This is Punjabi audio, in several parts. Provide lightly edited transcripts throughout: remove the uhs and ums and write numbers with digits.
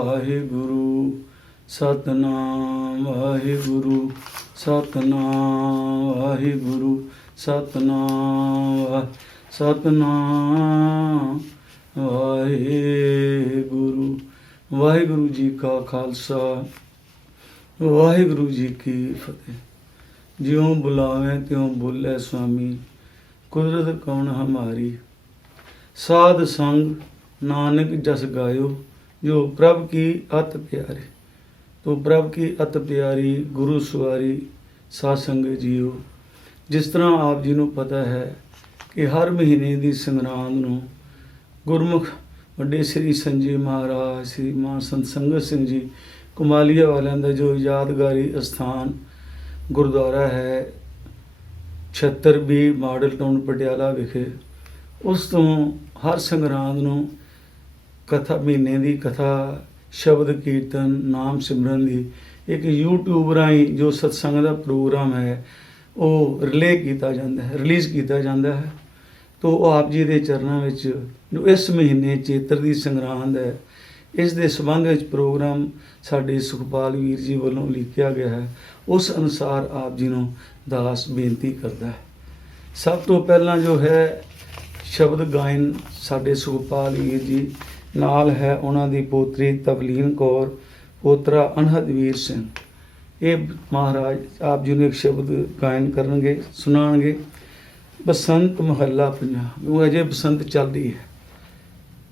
वाहिगुरु सतनाम वाहिगुरु सतनाम वाहिगुरु सतनाम सतनाम वाहिगुरु। वाहिगुरु जी का खालसा वाहिगुरु जी की फतेह। ज्यों बुलावें त्यों बोले स्वामी, कुदरत कौन हमारी। साध संग नानक जस गायो, जो प्रभ की अत प्यारी। तो प्रभ की अत प्यारी गुरु सवारी साध संगत जीओ। जिस तरह आप जी ਨੂੰ ਪਤਾ ਹੈ ਕਿ ਹਰ ਮਹੀਨੇ ਦੀ ਸੰਗਰਾਂਦ ਨੂੰ ਗੁਰਮੁਖ ਵੱਡੇ ਸ੍ਰੀ ਸੰਜੇ ਮਹਾਰਾਜ, ਸ੍ਰੀ ਮਾਨ ਸੰਤ ਸੰਗਤ ਸਿੰਘ ਜੀ ਕਮਾਲੀਆ ਵਾਲਿਆਂ ਦਾ ਜੋ ਯਾਦਗਾਰੀ ਅਸਥਾਨ ਗੁਰਦੁਆਰਾ ਹੈ 76B ਮਾਡਲ ਟਾਊਨ ਪਟਿਆਲਾ ਵਿਖੇ, ਉਸ ਤੋਂ ਹਰ ਸੰਗਰਾਂਦ ਨੂੰ ਕਥਾ ਮਹੀਨੇ ਦੀ ਕਥਾ, ਸ਼ਬਦ ਕੀਰਤਨ, ਨਾਮ ਸਿਮਰਨ ਦੀ ਇੱਕ YouTube ਰਾਹੀਂ ਜੋ ਸਤਸੰਗ ਦਾ ਪ੍ਰੋਗਰਾਮ ਹੈ ਉਹ ਰਿਲੀਜ਼ ਕੀਤਾ ਜਾਂਦਾ ਹੈ। ਤੋ ਆਪ ਜੀ ਦੇ ਚਰਨਾਂ ਵਿੱਚ ਜੋ ਇਸ ਮਹੀਨੇ ਚੇਤਰ ਦੀ ਸੰਗਰਾਂਦ ਹੈ, ਇਸ ਦੇ ਸੰਬੰਧ ਵਿੱਚ ਪ੍ਰੋਗਰਾਮ ਸਾਡੇ ਸੁਖਪਾਲ ਵੀਰ ਜੀ ਵੱਲੋਂ ਲਿਖਿਆ ਗਿਆ ਹੈ। ਉਸ ਅਨੁਸਾਰ ਆਪ ਜੀ ਨੂੰ ਦਾਸ ਬੇਨਤੀ ਕਰਦਾ ਹੈ। ਸਭ ਤੋਂ ਪਹਿਲਾਂ ਜੋ ਹੈ ਸ਼ਬਦ ਗਾਇਨ ਸਾਡੇ ਸੁਖਪਾਲ ਵੀਰ ਜੀ ਨਾਲ ਹੈ, ਉਹਨਾਂ ਦੀ ਪੋਤਰੀ ਤਵਲੀਨ ਕੌਰ, ਪੋਤਰਾ ਅਨਹਦ ਵੀਰ ਸਿੰਘ। ਇਹ ਮਹਾਰਾਜ ਆਪ ਜੀ ਨੂੰ ਇੱਕ ਸ਼ਬਦ ਗਾਇਨ ਕਰਨਗੇ, ਸੁਣਾਉਣਗੇ। ਬਸੰਤ ਮਹੱਲਾ ਪੰਜਾਬ। ਉਹ ਅਜੇ ਬਸੰਤ ਚੱਲਦੀ ਹੈ,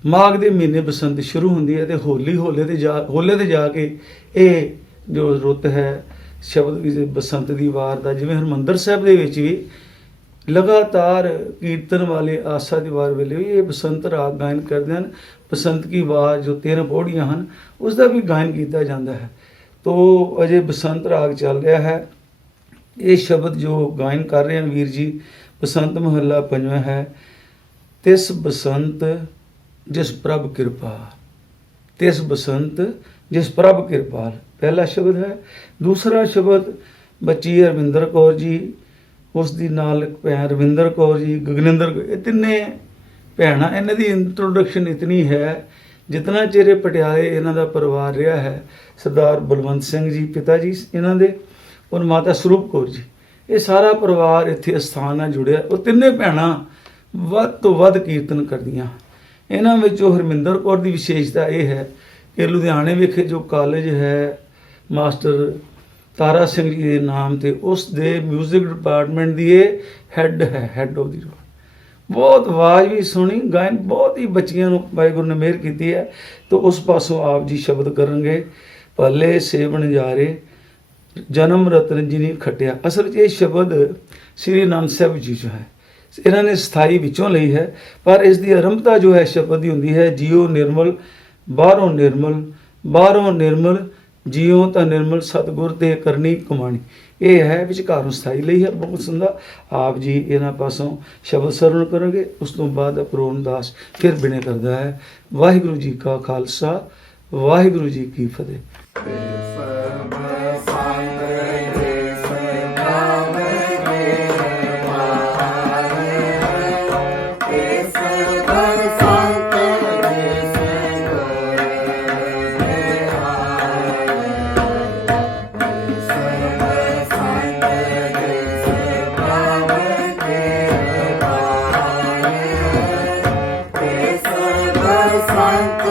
ਮਾਘ ਦੇ ਮਹੀਨੇ ਬਸੰਤ ਸ਼ੁਰੂ ਹੁੰਦੀ ਹੈ, ਅਤੇ ਹੋਲੇ ਤੇ ਜਾ ਕੇ ਇਹ ਜੋ ਰੁੱਤ ਹੈ ਸ਼ਬਦ ਬਸੰਤ ਦੀ ਵਾਰ ਦਾ, ਜਿਵੇਂ ਹਰਿਮੰਦਰ ਸਾਹਿਬ ਦੇ ਵਿੱਚ ਵੀ ਲਗਾਤਾਰ ਕੀਰਤਨ ਵਾਲੇ ਆਸਾ ਦੀ ਵਾਰ ਵੇਲੇ ਵੀ ਇਹ ਬਸੰਤ ਰਾਗ ਗਾਇਨ ਕਰਦੇ ਹਨ। ਬਸੰਤ ਕੀ ਵਾਰ ਜੋ 13 ਪੌੜੀਆਂ ਹਨ ਉਸ ਦਾ ਵੀ ਗਾਇਨ ਕੀਤਾ ਜਾਂਦਾ ਹੈ। ਤੋ ਅਜੇ ਬਸੰਤ ਰਾਗ ਚੱਲ ਰਿਹਾ ਹੈ। ਇਹ ਸ਼ਬਦ ਜੋ ਗਾਇਨ ਕਰ ਰਹੇ ਹਨ ਵੀਰ ਜੀ, ਬਸੰਤ ਮਹੱਲਾ ਪੰਜਵਾਂ ਹੈ। ਤਿਸ ਬਸੰਤ ਜਿਸ ਪ੍ਰਭ ਕਿਰਪਾ, ਤਿਸ ਬਸੰਤ ਜਿਸ ਪ੍ਰਭ ਕਿਰਪਾਲ ਪਹਿਲਾ ਸ਼ਬਦ ਹੈ। ਦੂਸਰਾ ਸ਼ਬਦ ਬੱਚੀ ਰਵਿੰਦਰ ਕੌਰ ਜੀ, ਉਸ ਦੀ ਨਾਲ ਭੈਣ ਰਵਿੰਦਰ ਕੌਰ ਜੀ, ਗਗਨਿੰਦਰ ਕੌਰ, ਇਹ ਤਿੰਨੇ ਭੈਣਾਂ। ਇਹਨਾਂ ਦੀ ਇੰਟਰੋਡਕਸ਼ਨ ਇਤਨੀ ਹੈ, ਜਿਤਨਾ ਚਿਰ ਪਟਿਆਲੇ ਇਹਨਾਂ ਦਾ ਪਰਿਵਾਰ ਰਿਹਾ ਹੈ, ਸਰਦਾਰ ਬਲਵੰਤ ਸਿੰਘ ਜੀ ਪਿਤਾ ਜੀ ਇਹਨਾਂ ਦੇ, ਔਰ ਮਾਤਾ ਸਰੂਪ ਕੌਰ ਜੀ, ਇਹ ਸਾਰਾ ਪਰਿਵਾਰ ਇੱਥੇ ਅਸਥਾਨ ਨਾਲ ਜੁੜਿਆ। ਉਹ ਤਿੰਨੇ ਭੈਣਾਂ ਵੱਧ ਤੋਂ ਵੱਧ ਕੀਰਤਨ ਕਰਦੀਆਂ। ਇਹਨਾਂ ਵਿੱਚੋਂ ਹਰਮਿੰਦਰ ਕੌਰ ਦੀ ਵਿਸ਼ੇਸ਼ਤਾ ਇਹ ਹੈ ਕਿ ਲੁਧਿਆਣੇ ਵਿਖੇ ਜੋ ਕਾਲਜ ਹੈ ਮਾਸਟਰ ਤਾਰਾ ਸਿੰਘ ਜੀ ਦੇ ਨਾਮ 'ਤੇ, ਉਸ ਦੇ ਮਿਊਜ਼ਿਕ ਡਿਪਾਰਟਮੈਂਟ ਦੀ ਇਹ ਹੈੱਡ ਹੈ, ਹੈੱਡ ਆਫ ਦੀ। ਬਹੁਤ ਆਵਾਜ਼ ਵੀ ਸੋਹਣੀ, ਗਾਇਨ ਬਹੁਤ ਹੀ ਬੱਚੀਆਂ ਨੂੰ ਵਾਹਿਗੁਰੂ ਨੇ ਮਿਹਰ ਕੀਤੀ ਹੈ। ਤਾਂ ਉਸ ਪਾਸੋਂ ਆਪ ਜੀ ਸ਼ਬਦ ਕਰਨਗੇ। ਭਲੇ ਸੇਵਣ ਜਾਰੇ ਜਨਮ ਰਤਨ ਜਿਨੀ ਖਟਿਆ। ਅਸਲ ਵਿੱਚ ਇਹ ਸ਼ਬਦ ਸ੍ਰੀ ਆਨੰਦ ਸਾਹਿਬ ਜੀ ਜੋ ਹੈ ਇਹਨਾਂ ਨੇ ਸਥਾਈ ਵਿੱਚੋਂ ਲਈ ਹੈ, ਪਰ ਇਸ ਦੀ ਆਰੰਭਤਾ ਜੋ ਹੈ ਸ਼ਬਦ ਦੀ ਹੁੰਦੀ ਹੈ ਜੀਓ ਨਿਰਮਲ ਬਾਹਰੋਂ ਨਿਰਮਲ, ਬਾਹਰੋਂ ਨਿਰਮਲ ਜੀਓ ਤਾਂ ਨਿਰਮਲ ਸਤਿਗੁਰ ਤੇ ਕਰਨੀ ਕਮਾਣੀ। ਇਹ ਹੈ ਵਿਚਕਾਰੋਂ ਸਥਾਈ ਲਈ ਹੈ, ਬਹੁਤ ਸੁੰਦਰ। ਆਪ ਜੀ ਇਹਨਾਂ ਪਾਸੋਂ ਸ਼ਬਦ ਸਰਵਣ ਕਰੋਗੇ। ਉਸ ਤੋਂ ਬਾਅਦ ਅਪਰੋਨ ਦਾਸ ਫਿਰ ਬਿਨੇ ਕਰਦਾ ਹੈ। ਵਾਹਿਗੁਰੂ ਜੀ ਕਾ ਖਾਲਸਾ, ਵਾਹਿਗੁਰੂ ਜੀ ਕੀ ਫਤਿਹ। संत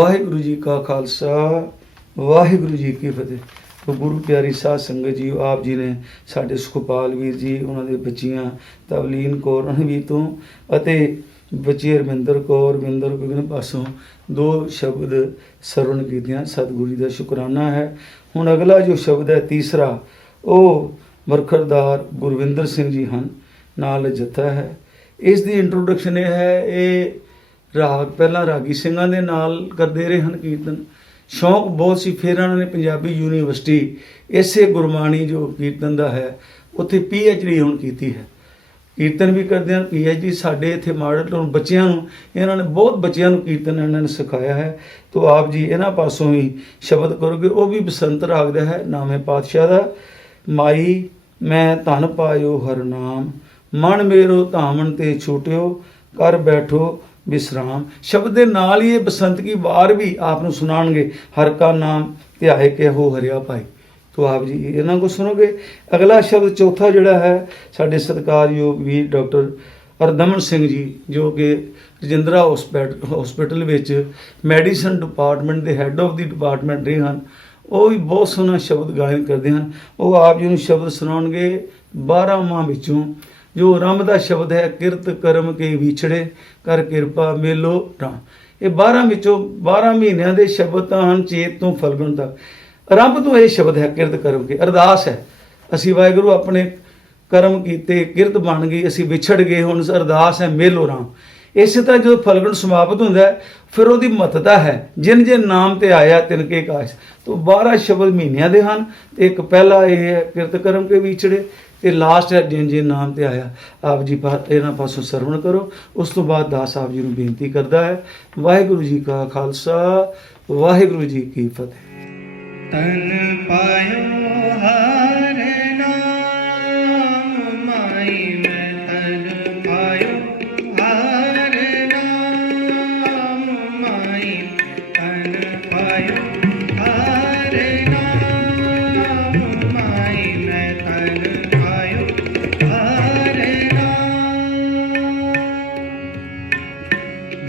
वाहिगुरु जी का खालसा वाहिगुरु जी की फतेह। तो गुरु प्यारी साध संगत जी, आप जी ने साढ़े सुखपाल वीर जी, उन्होंने बच्चियां तवलीन कौर रणवीर तो ਅਤੇ ਬੱਚੀ ਰਮਿੰਦਰ ਕੌਰ ਰਮਿੰਦਰ ਵਿਗਨ ਪਾਸੋਂ 2 ਸ਼ਬਦ ਸਰਵਣ ਕੀਤੀਆਂ। ਸਤਿਗੁਰੂ ਜੀ ਦਾ ਸ਼ੁਕਰਾਨਾ ਹੈ। ਹੁਣ ਅਗਲਾ ਜੋ ਸ਼ਬਦ ਹੈ ਤੀਸਰਾ, ਉਹ ਮਰਖਰਦਾਰ ਗੁਰਵਿੰਦਰ ਸਿੰਘ ਜੀ ਹਨ, ਨਾਲ ਜੱਥਾ ਹੈ। ਇਸ ਦੀ ਇੰਟਰੋਡਕਸ਼ਨ ਇਹ ਹੈ, ਇਹ ਰਾਗ ਪਹਿਲਾਂ ਰਾਗੀ ਸਿੰਘਾਂ ਦੇ ਨਾਲ ਕਰਦੇ ਰਹੇ ਹਨ ਕੀਰਤਨ, ਸ਼ੌਂਕ ਬਹੁਤ ਸੀ। ਫਿਰ ਉਹਨਾਂ ਨੇ ਪੰਜਾਬੀ ਯੂਨੀਵਰਸਿਟੀ ਇਸੇ ਗੁਰਬਾਣੀ ਜੋ ਕੀਰਤਨ ਦਾ ਹੈ ਉੱਥੇ PhD ਹੁਣ ਕੀਤੀ ਹੈ। ਕੀਰਤਨ ਵੀ ਕਰਦੇ ਹਨ, PhD ਸਾਡੇ ਇੱਥੇ ਮਾਡਲ ਟਾਊਨ ਬੱਚਿਆਂ ਨੂੰ, ਇਹਨਾਂ ਨੇ ਬਹੁਤ ਬੱਚਿਆਂ ਨੂੰ ਕੀਰਤਨ ਇਹਨਾਂ ਨੇ ਸਿਖਾਇਆ ਹੈ। ਤੋ ਆਪ ਜੀ ਇਹਨਾਂ ਪਾਸੋਂ ਹੀ ਸ਼ਬਦ ਕਰੋਗੇ, ਉਹ ਵੀ ਬਸੰਤ ਰਾਗ ਦਾ ਹੈ, ਨਾਮੇ ਪਾਤਸ਼ਾਹ ਦਾ। ਮਾਈ ਮੈਂ ਧਨ ਪਾਇਓ ਹਰ ਨਾਮ, ਮਨ ਮੇਰੋ ਧਾਮਣ ਤੇ ਛੂਟਿਓ, ਕਰ ਬੈਠੋ ਵਿਸਰਾਮ। ਸ਼ਬਦ ਦੇ ਨਾਲ ਹੀ ਇਹ ਬਸੰਤ ਕੀ ਵਾਰ ਵੀ ਆਪ ਨੂੰ ਸੁਣਾਣਗੇ, ਹਰ ਕਾ ਨਾਮ ਧਿਆਏ ਕੇ ਹੋ ਹਰਿਆ ਭਾਈ। तो आप जी इन्हों को सुनोगे। अगला शब्द चौथा जोड़ा है साढ़े सत्कारयोग वीर डॉक्टर हरदमन सिंह जी, जो कि रजिंद्रा हॉस्पिटल विच मैडिसन डिपार्टमेंट के हैड ऑफ द डिपार्टमेंट रहे हैं। वो भी बहुत सोहना शब्द गायन करते हैं। वो आप जी नूं शब्द सुनाउणगे 12 माह विचों, जो आरंभ का शब्द है, किरत करम के विछड़े कर किरपा मेलो राम। ये 12 विचों 12 महीनों के शब्द हैं, चेत तो फलगुन तक। आरंभ तो यह शब्द है किरत करम के, अरदास है। असी वाहिगुरू अपने करम कीते, किरत बन गई, असी विछड़ गए, हुण अरदास है मेलो राम। इस तरह जो फलगुन समाप्त होंदा है, फिर वो महत्ता है, जिन जिन नाम ते आया तिनके काश। तो 12 शब्द महीनों के हैं। एक पहला ये है किरत करम के विछड़े, तो लास्ट है जिन जिन नाम ते आया। आप जी इन्हां पासों सरवण करो। उस तो बाद दास आप जी नूं बेनती करदा है। वाहिगुरू जी का खालसा वाहिगुरू जी की फतेह। तन पायो हर नाम, माई मैं तन पायो हर नाम, माई तन पायो हर नाम, माई मैं तन पायो हर नाम।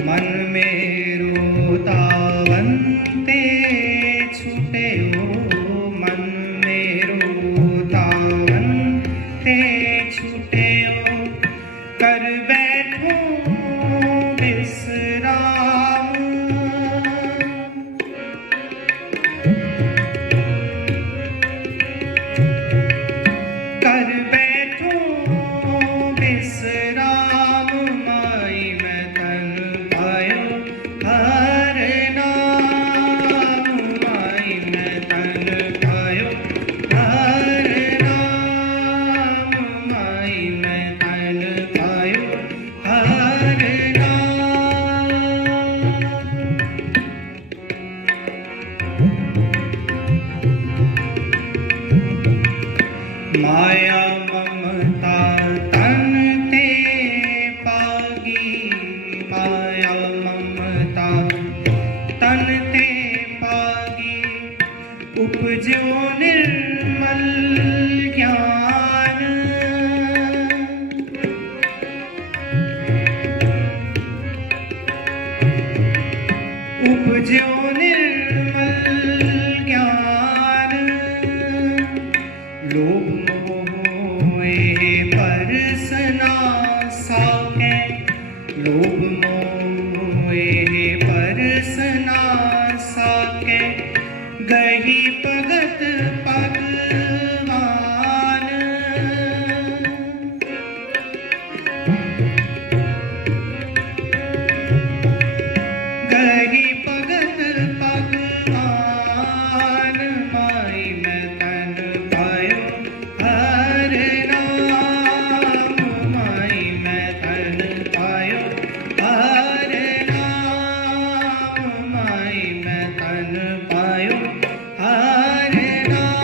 मन मेरो तावन ते छूटे हो, मन मेरो तावन ते छूटे हो, कर बैठो विसराम। कर बैठो विसराम, माई मैं तन पायो हर नाम, माई मैं तन पायो हर नाम, माई मैं तन पायो हर नाम। माया ममता तन ते पागी, माया ममता तन ते पागी, उपजो निर्मल ज्ञान। उपजो निर्मल ज्ञान, लोभ मोहे परसना साके, लोभ मोहे परसना साके, गही भगत भगवान। गही भगत भगवान, माई मैं तन पायो हर नाम, माई मैं तन पायो हर नाम, माई मैं तन पायो हर नाम।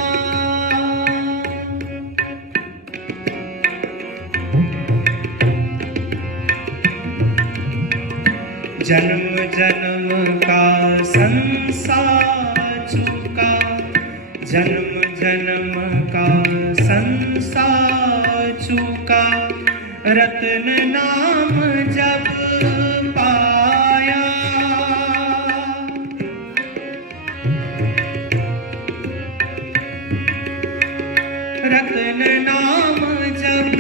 जन्म जन्म का संसार चुका, जन्म जन्म का संसार चुका, रत्न नाम जब पाया। हरन नाम जब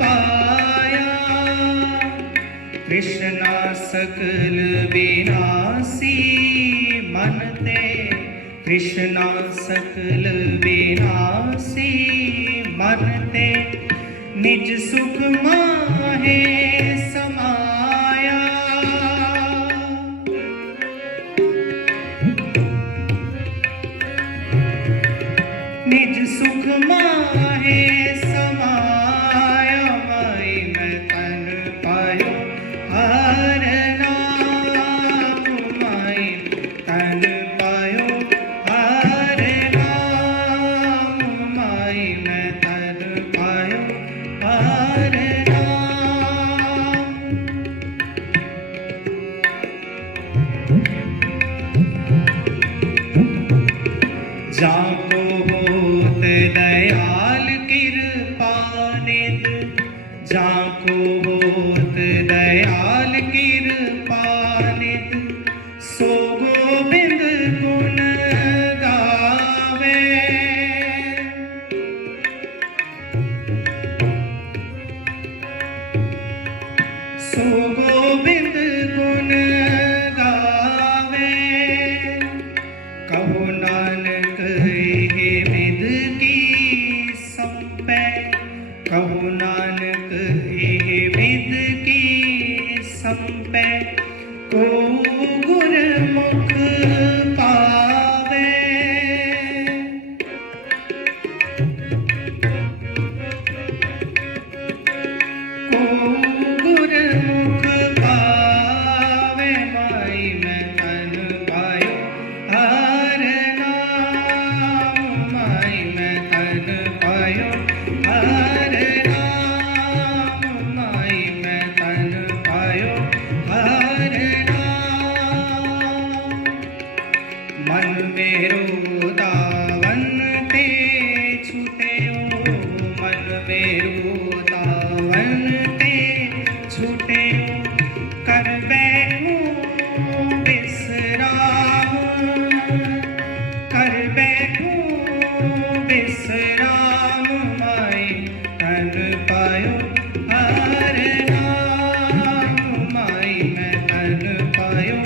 पाया, कृष्णा सकल विनाशी मन ते, कृष्णा सकल विनाशी मन ते, निज सुख माहे समाया। निज सुख माहे समाया, माई मैं तन पायो हर नाम, माई तन पायो हर नाम, माई मैं तन पायो हर नाम। जाको होत दयाल कृपा निध, जाको होत दयाल कृपा निध, सो गोविंद गुण गावे। सो गोविंद गुण गावे, कहो नानक हे विद की संपै, कहो नानक हे विद की संपै, को गुरमुख पावे। को गुरमुख पावे, माई मैं तन पायो हर नाम, माई मैं तन पायो हर नाम, माई मैं तन पायो हर नाम। मन मेरो दावन ते छूटे हो, मन मेरो दावन ते छूटे हो, कर बैठूं विश्राम, कर बैठूं विश्राम, माई तन पायो हर नाम, माई मैं तन पायो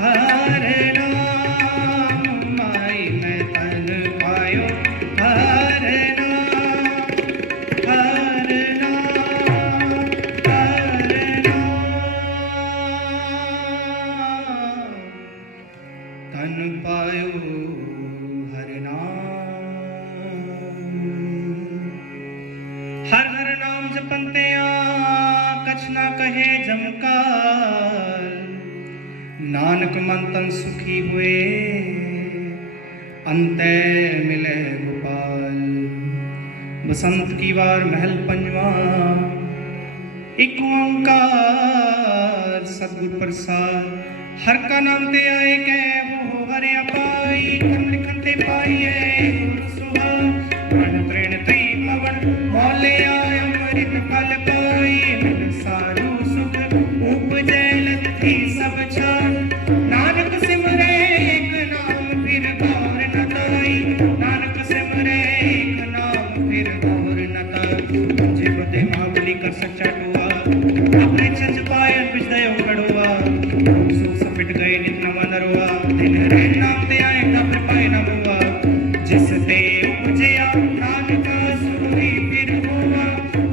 हर नाम, माई मैं तन पायो हर नाम, हर नाम, हर नाम। तन पायो हर नाम। हर हर नाम जपन्ते कछ ना कहे जमकार, नानक मन तन सुखी हुए अंते मिले गोपाल। बसंत की वार महल पंजवा, एक ओंकार सतगुर प्रसाद। हर का नाम ते आए कै वो हरे अपाई, कर्म लिखन ते पाइए गुरु सुहाग। प्रण तृण त्री पवन मौले आय, अमृत फल पाई मिल सारू सुख, उपजै लथी सब छान। नानक सिमरे एक नाम फिर गौर न ताई, नानक सिमरे एक नाम फिर गौर न ताई। जे बुद्धि महाबली कर सच्चा टुआ, अपने छज पाए बिजदयो कड़ुआ। सो सपिट गए नित नवा नरुआ, दिन रे नाम ते आए नब्र पाए न बुआ। जिस ते उपजया नानका सोई फिर होवा,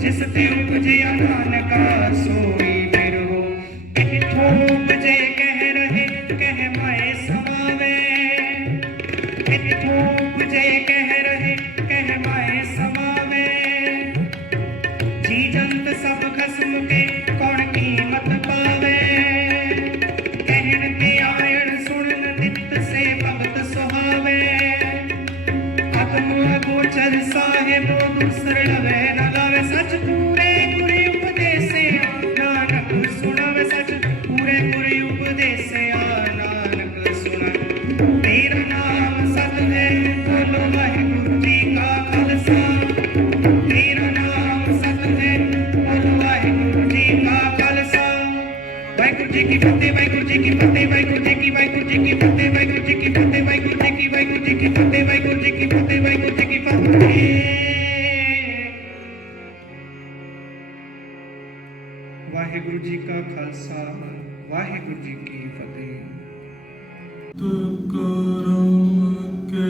जिस ते उपजया नानका सोई फिर हो। इठो उपजे कह रहे कह माए समावे, इठो उपजे कह रहे कह माए समावे। जी जंत सब खसम के कौन कीमत पावे, कहन के आयन सुनन नित से भगत सुहावे। आत्म अगोचर साहेबो दूसर लवे न लावे, सच पूरे गुरु उपदेश ਵਾਹਿਗੁਰੂ ਜੀ ਕਾ ਖਾਲਸਾ ਵਾਹਿਗੁਰੂ ਜੀ ਕੀ ਫਤਿਹ। ਕਰਮ ਕੇ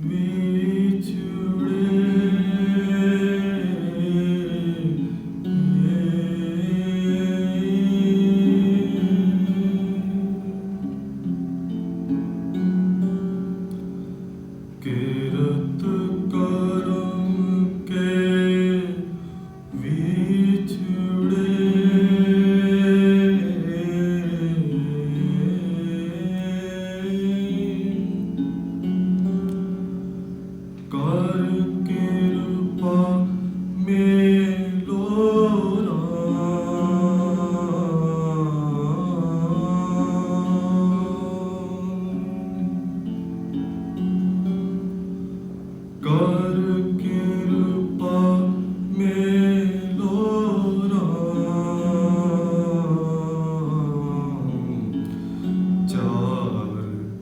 ਵਿਛੜੇ ਕਿਰਤ ਕਰਮ ਕੇ ਵਿਛੜੇ ਕਰ ਕਿਰਪਾ ਮੇਲੋ ਕਰ ਕਿਰਪਾ ਮੇਲੋ ਚਾਰ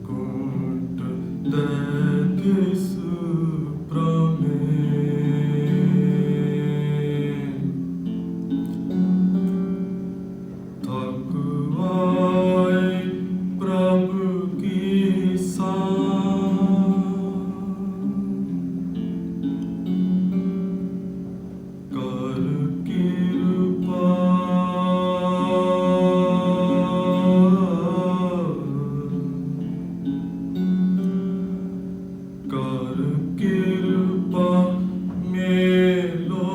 ਕੁੰਟ ਦੇ ਦਿਸ ਪ੍ਰਮੇ ਥਕਵਾਏ ਪ੍ਰਭ ਕੀ ਸਾਂ ਕਰ ਕਿਰਪਾ ਕਰ ਕਿਰਪਾ ਮੇਲੋ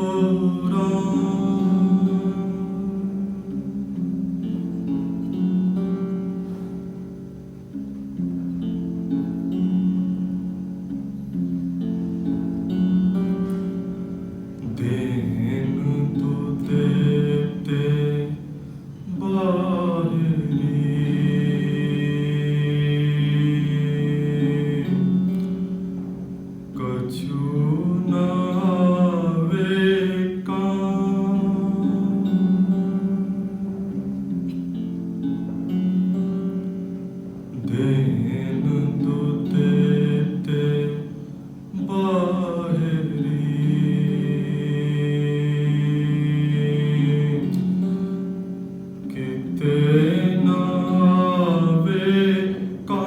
ਦੇਨ ਤੁਤੇ ਤੇ ਬਾਹਰੀ ਕਛੂ ਨਾ ਵੇਕਾਂ ਦੇਨ ਤੁਤੇ ਤੇ ਬਾਹਰੀ ਕਿਤੇ ਨਾ ਵੇਕਾਂ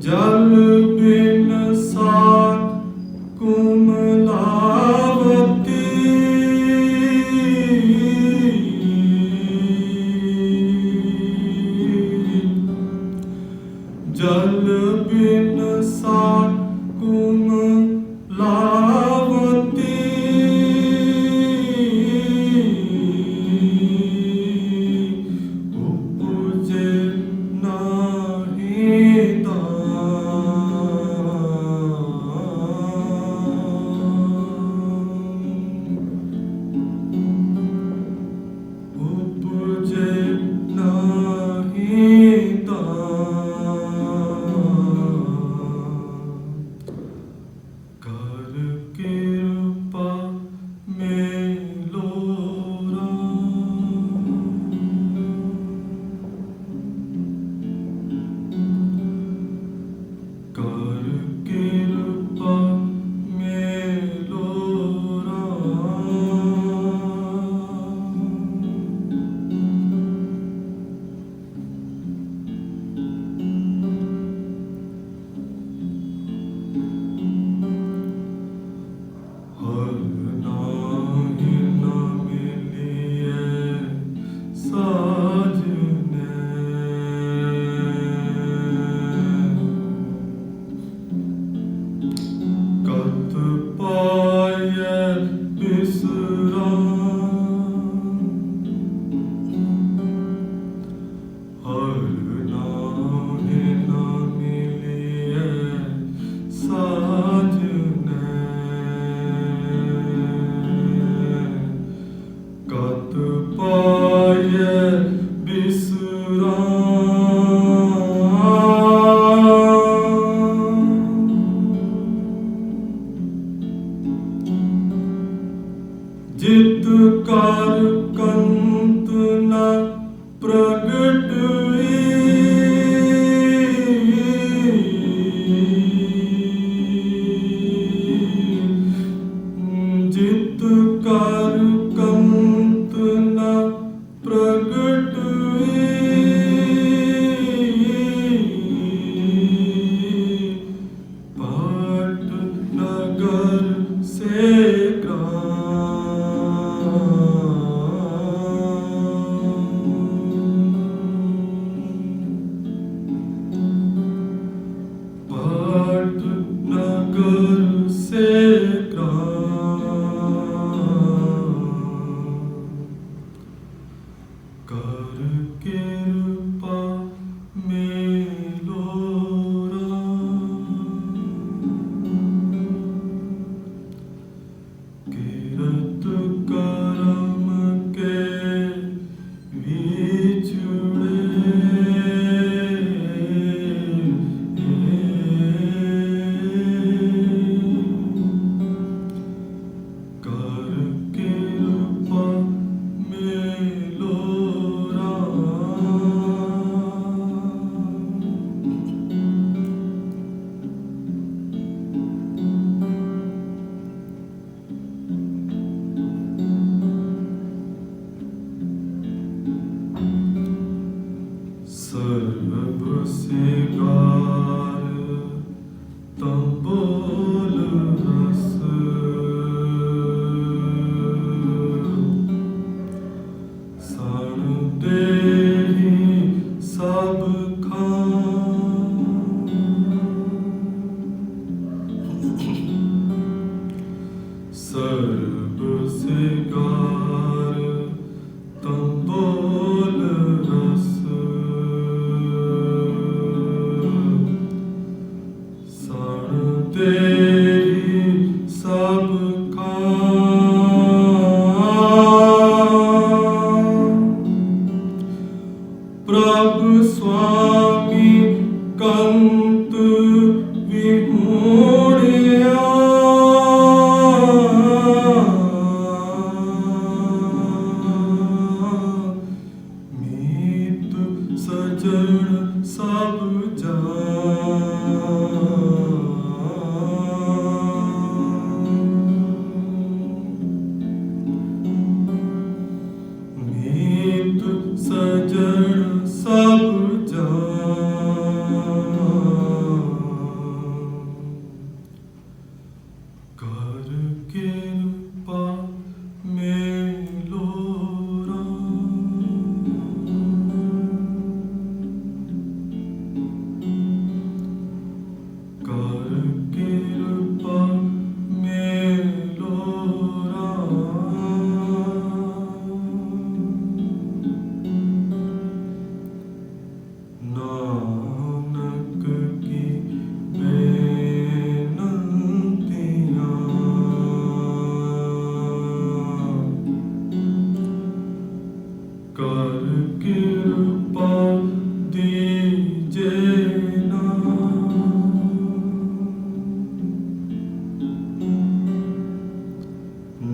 ਜਲ ਬਿਨ ਸਾਰ ਕੁਮਲਾਵਤੀ ਜਲ ਬਿਨ ਸਾਰ ਕੁਮਲਾਵਤੀ ਉਪਜੇ ਨਾਹੀ ਉਪਜੇ ਨਾਹੀ सर्ब सिगार तंबोल रस सण तेरी सब प्रभु स्वामी कंत विहूणिया मीत सजन सब मीत सजन सब कर कृपा मेलो कर कृपा मेलो नानक की बेनतियाँ कर कृपा दीजे ना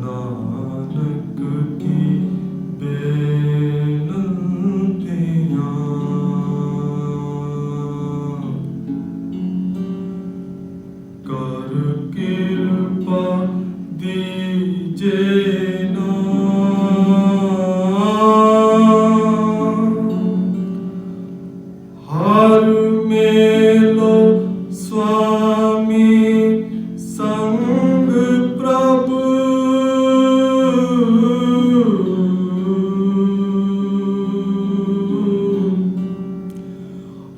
नानक की बेनतियाँ कर कृपा दीजे ना हर मेलो स्वामी संग प्रभु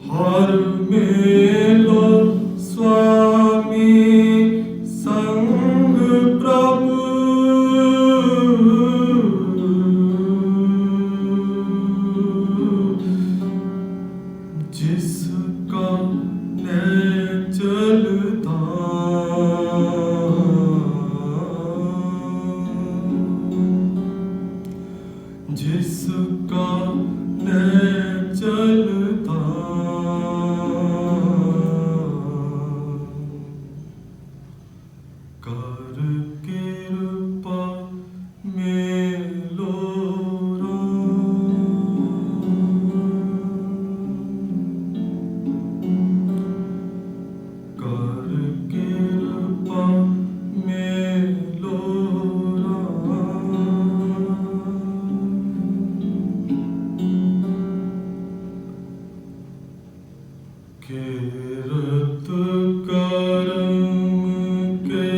हर मेलो स्वामी संग प्रभु जिसका चलता जिसका चलता कर कृपा मेलो कर कृपा मेलो किरत करम के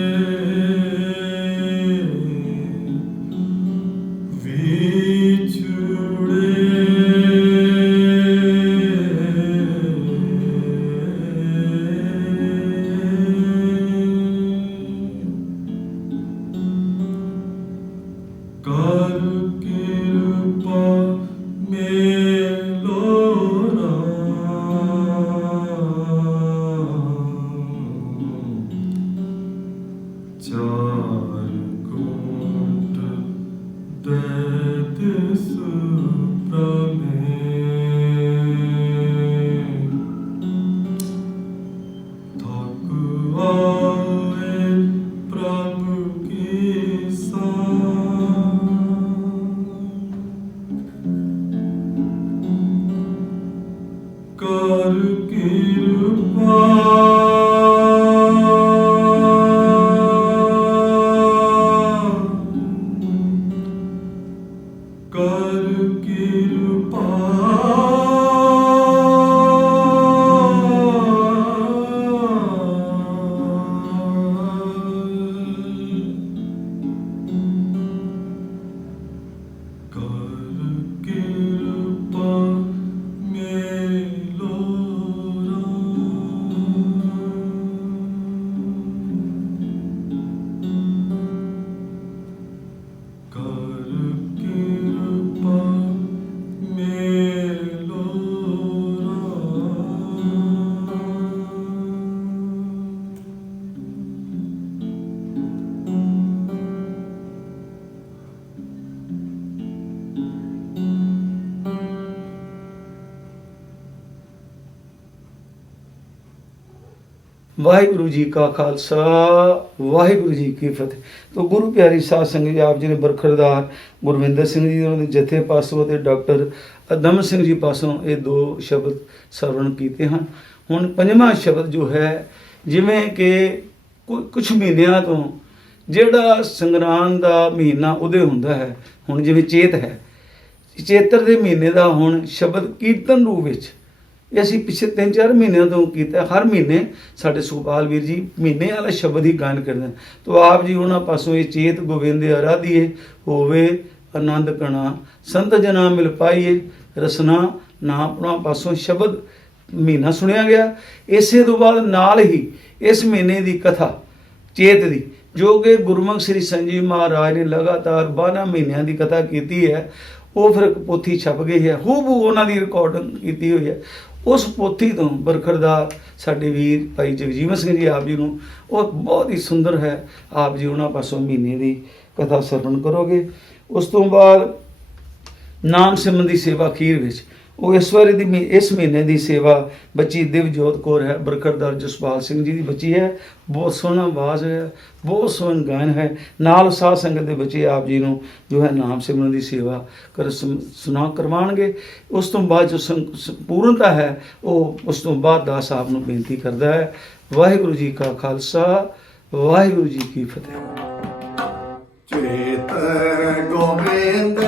कर कृपा मेलो चार कोट दैत सुप्रमेय थक आए प्रभु की कर कृपा कर कृपा कर कृपा मेलो ਵਾਹਿਗੁਰੂ ਜੀ ਕਾ ਖਾਲਸਾ ਵਾਹਿਗੁਰੂ ਜੀ ਕੀ ਫਤਿਹ। तो गुरु प्यारी साध संगत जी, आप जी ने बरखरदार गुरविंदर सिंह जी उन्होंने जथे पासों ते डॉक्टर अदम सिंह जी पासों ये दो शब्द सरवण किए हैं। हुण पंजवां शब्द जो है, जिवें कि कुछ महीनों तो ਜਿਹੜਾ ਸੰਗਰਾਂਦ ਦਾ ਮਹੀਨਾ ਉਦੇ ਹੁੰਦਾ ਹੈ, ਹੁਣ ਜਿਵੇਂ ਚੇਤ ਹੈ, ਚੇਤਰ ਦੇ ਮਹੀਨੇ ਦਾ ਹੁਣ ਸ਼ਬਦ ਕੀਰਤਨ ਰੂਪ ਵਿੱਚ ਇਹ ਅਸੀਂ ਪਿਛਲੇ 3-4 ਮਹੀਨਿਆਂ ਤੋਂ ਕੀਤਾ। ਹਰ ਮਹੀਨੇ ਸਾਡੇ ਸੁਖਪਾਲ ਵੀਰ ਜੀ ਮਹੀਨੇ ਵਾਲਾ ਸ਼ਬਦ ਹੀ ਗਾਇਨ ਕਰਦੇ ਹਨ। ਤੋ ਆਪ ਜੀ ਉਹਨਾਂ ਪਾਸੋਂ ਇਹ ਚੇਤ ਗੋਬਿੰਦ ਆਰਾਧੀਏ ਹੋਵੇ ਆਨੰਦ ਕਣਾ ਸੰਤ ਜਨਾ ਮਿਲ ਪਾਈਏ ਰਸਨਾ ਨਾ ਆਪਣਾ ਪਾਸੋਂ ਸ਼ਬਦ ਮਹੀਨਾ ਸੁਣਿਆ ਗਿਆ। ਇਸੇ ਤੋਂ ਬਾਅਦ ਨਾਲ ਹੀ ਇਸ ਮਹੀਨੇ ਦੀ ਕਥਾ ਚੇਤ ਦੀ, ਜੋ ਕਿ ਗੁਰਮੁਖ ਸ੍ਰੀ ਸੰਜੀਵ ਮਹਾਰਾਜ ਨੇ ਲਗਾਤਾਰ 12 ਮਹੀਨਿਆਂ ਦੀ ਕਥਾ ਕੀਤੀ ਹੈ, ਉਹ ਫਿਰ ਇੱਕ ਪੋਥੀ ਛਪ ਗਈ ਹੈ, ਹੂਬਹੂ ਉਹਨਾਂ ਦੀ ਰਿਕਾਰਡਿੰਗ ਕੀਤੀ ਹੋਈ ਹੈ। ਉਸ ਪੋਥੀ ਤੋਂ ਬਰਖਰਦਾਰ ਸਾਡੇ ਵੀਰ ਭਾਈ ਜਗਜੀਵਨ ਸਿੰਘ ਜੀ ਆਪ ਜੀ ਨੂੰ, ਉਹ ਬਹੁਤ ਹੀ ਸੁੰਦਰ ਹੈ, ਆਪ ਜੀ ਉਹਨਾਂ ਪਾਸੋਂ ਮਹੀਨੇ ਦੀ ਕਥਾ ਸਰਵਣ ਕਰੋਗੇ। ਉਸ ਤੋਂ ਬਾਅਦ ਨਾਮ ਸਿਮਰਨ ਦੀ ਸੇਵਾ ਅਖੀਰ ਵਿੱਚ ਉਹ ਇਸ ਵਾਰੀ ਦੀ ਇਸ ਮਹੀਨੇ ਦੀ ਸੇਵਾ ਬੱਚੀ ਦਿਵਜੋਤ ਕੌਰ ਹੈ, ਬਰਖਰਦਾਰ ਜਸਪਾਲ ਸਿੰਘ ਜੀ ਦੀ ਬੱਚੀ ਹੈ। ਬਹੁਤ ਸੋਹਣਾ ਆਵਾਜ਼ ਹੈ, ਬਹੁਤ ਸੋਹਣਾ ਗਾਇਨ ਹੈ। ਨਾਲ ਸਾਧ ਸੰਗਤ ਦੇ ਬੱਚੇ ਆਪ ਜੀ ਨੂੰ ਜੋ ਹੈ ਨਾਮ ਸਿਮਰਨ ਦੀ ਸੇਵਾ ਸੁਣਾ ਕਰਵਾਉਣਗੇ। ਉਸ ਤੋਂ ਬਾਅਦ ਜੋ ਪੂਰਨਤਾ ਹੈ, ਉਹ ਉਸ ਤੋਂ ਬਾਅਦ ਦਾਸ ਸਾਹਿਬ ਨੂੰ ਬੇਨਤੀ ਕਰਦਾ ਹੈ। ਵਾਹਿਗੁਰੂ ਜੀ ਕਾ ਖਾਲਸਾ ਵਾਹਿਗੁਰੂ ਜੀ ਕੀ ਫਤਿਹ। ਚੇਤ ਗੋਬਿੰਦ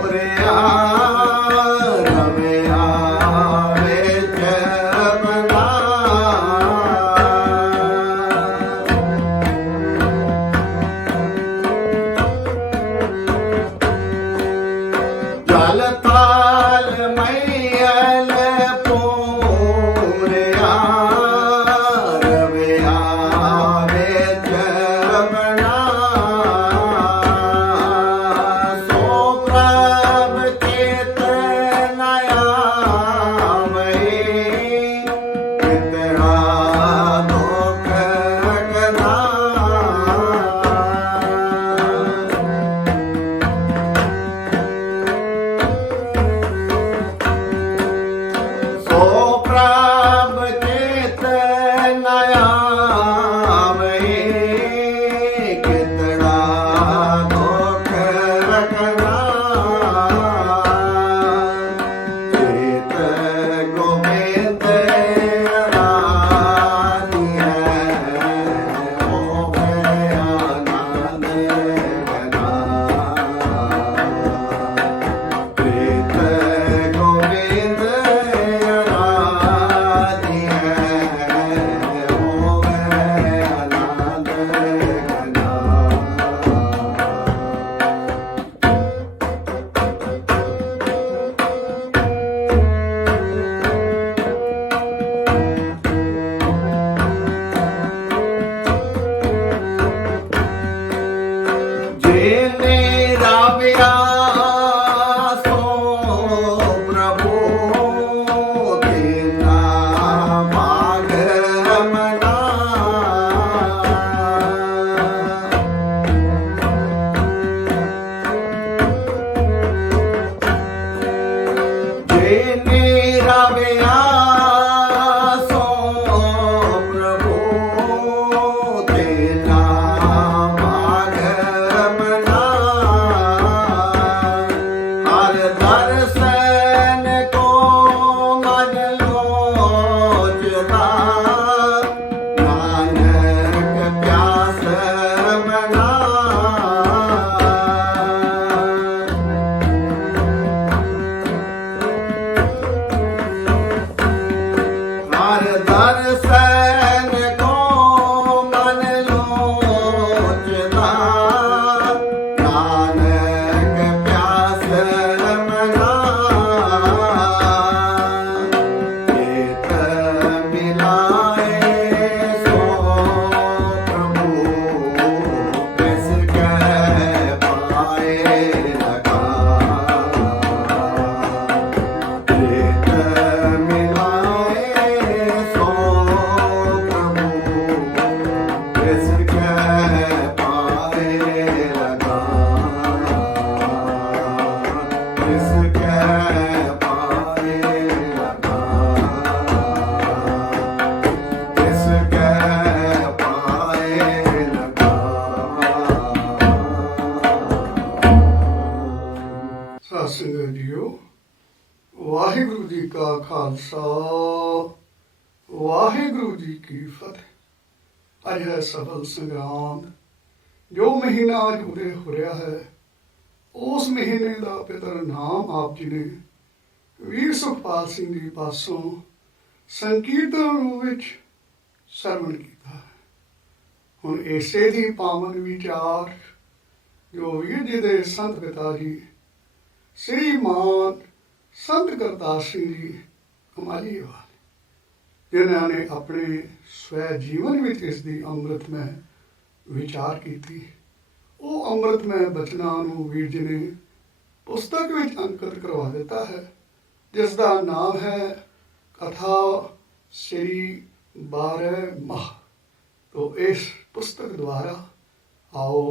ਭੋਰਿਆ ਰਵਿਆ ਵਿੱਚ ਬਲਾ ਜਲ ਤਾਲ ਮਈਲ ਪੋਰਿਆ ਰਵਿਆ ਵਿੱਚ ਬਲਾ ਸੋ ਪ੍ਰਭ ਚੇਤ ਨਇਆ ਮਈ ਕਿਤਨਾ ਦੁਖ ਕਨਾ ਸੋ ਪ੍ਰਭ ਚੇਤ ਨਇਆ ਮਈ ਕਿਤਨਾ ਦੁਖ ਰਖਨਾ ਚੇਤ ਗੋਬਿੰਦ ਰਾਧਿਆ ਹੋਵੇ ਆਨੰਦ ਗਨਾ ਪ੍ਰੀਤ ਗੋਬਿੰਦ ਰਾਧਿਆ ਹੋਵੇ ਆਨੰਦ ਗਨਾ ਜਿਹਨੇ ਰਾਵਿਆ ਸੋ ਪ੍ਰਭੂ ਤੇਨਾ ਭਾਗ ਰਮਨਾ ਜਿਹਨੇ ਰਾਵਿਆ ਸੋ ਪ੍ਰਭੂ ਤੇਨਾ ਭਾਗ ਰਮਨਾ ਹਰ ਦਰਸ਼ਨ ਕੋ ਮਨ ਲੋਚਦਾ ਨਾਨਕ ਪਿਆਸ ਮਨਾ ਹਰ ਦਰਸ਼ਨ ਕੋ ਮਨ ਲੋਚਦਾ ਨਾਨਕ ਪਿਆਸ ਮਨਾ ਚੇਤ ਮਿਲਾਏ ਸੋ ਪ੍ਰਭੂ ਕਿਸ ਕੈ ਪਾਏ ਲਗਾ ਚੇਤ ਮਿਲਾਏ ਸੋ ਪ੍ਰਭੂ ਕਿਸ ਕੈ ਪਾਏ ਲਗਾ ਕਿਸ ਕੈ ਪਾਏ ਲਗਾ ਕਿਸ ਕੈ ਪਾਏ ਲਗਾ ਸਤਿ ਸ੍ਰੀ ਅਕਾਲ ਜੀਓ। ਵਾਹਿਗੁਰੂ ਜੀ ਕਾ ਖਾਲਸਾ ਵਾਹਿਗੁਰੂ ਜੀ ਕੀ ਫਤਿਹ। ਅੱਜ ਹੈ ਸਫਲ ਸੰਗਰਾਮ। ਜੋ ਮਹੀਨਾ ਅੱਜ ਉਰੇ ਹੋ ਰਿਹਾ ਹੈ ਉਸ ਮਹੀਨੇ ਦਾ ਪਿਤਰ ਨਾਮ ਆਪ ਜੀ ਨੇ ਵੀਰ ਸੁਖਪਾਲ ਸਿੰਘ ਜੀ ਪਾਸੋਂ ਸੰਕੀਰਤਨ ਰੂਪ ਵਿੱਚ ਸਰਵਣ ਕੀਤਾ ਹੈ। ਹੁਣ ਇਸੇ ਦੀ ਪਾਵਨ ਵਿਚਾਰ ਜੋ ਵੀਰ ਜੀ ਦੇ ਸੰਤ ਪਿਤਾ ਜੀ श्रीमान संत करतार सिंह जी कमाली वाले जिन्हों ने अपने स्वै जीवन में इसकी अमृतमय विचार की थी। वो अमृतमय बचना वीर जी ने पुस्तक में अंकित करवा दिता है जिसका नाम है कथा श्री 12 माह। तो इस पुस्तक द्वारा आओ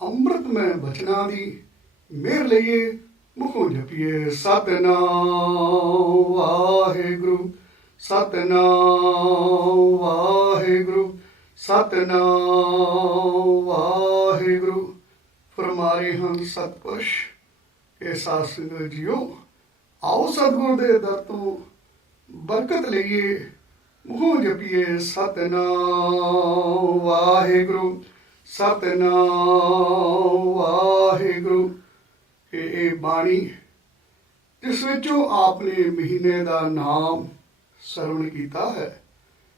अमृतमय बचना की मेहर लईए। मुखों जपिए सतनाम वाहिगुरु सतनाम वाहिगुरु सतनाम वाहिगुरु। फरमारे हम सतपुरुष के साथ संगत जियो। आओ सतगुरु दे दर तो बरकत लईए। मुखों जपिए सतनाम वाहिगुरु सतनाम वाहिगुरु। ਇਹ ਬਾਣੀ ਜਿਸ ਵਿੱਚੋਂ ਆਪਨੇ ਮਹੀਨੇ ਦਾ ਨਾਮ ਸਰਵਣ ਕੀਤਾ ਹੈ,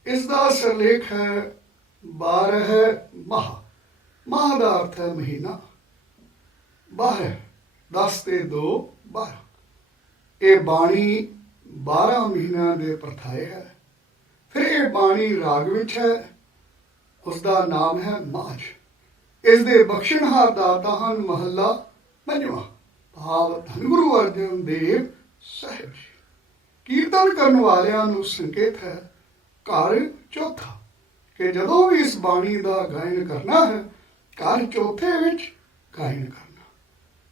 ਇਸ ਦਾ ਸਿਰਲੇਖ ਹੈ 12 ਮਾਹ। ਮਾਹ ਦਾ ਅਰਥ ਹੈ ਮਹੀਨਾ। 12 10 ਤੇ 2 12। ਇਹ ਬਾਣੀ 12 ਮਹੀਨਿਆਂ ਦੇ ਪਰਥਾਏ ਹੈ। ਫਿਰ ਇਹ ਬਾਣੀ ਰਾਗ ਵਿੱਚ ਹੈ, ਉਸ ਦਾ ਨਾਮ ਹੈ ਮਾਝ। ਇਸ ਦੇ ਬਖਸ਼ਣਹਾਰ ਦਾਤਾ ਹਨ ਮਹੱਲਾ 5ਵਾਂ, ਭਾਵ ਧੰਨ ਗੁਰੂ ਅਰਜਨ ਦੇਵ ਸਾਹਿਬ ਜੀ। ਕੀਰਤਨ ਕਰਨ ਵਾਲਿਆਂ ਨੂੰ ਸੰਕੇਤ ਹੈ ਘਰ ਚੌਥਾ, ਕਿ ਜਦੋਂ ਵੀ ਇਸ ਬਾਣੀ ਦਾ ਗਾਇਨ ਕਰਨਾ ਹੈ, ਘਰ ਚੌਥੇ ਵਿੱਚ ਗਾਇਨ ਕਰਨਾ।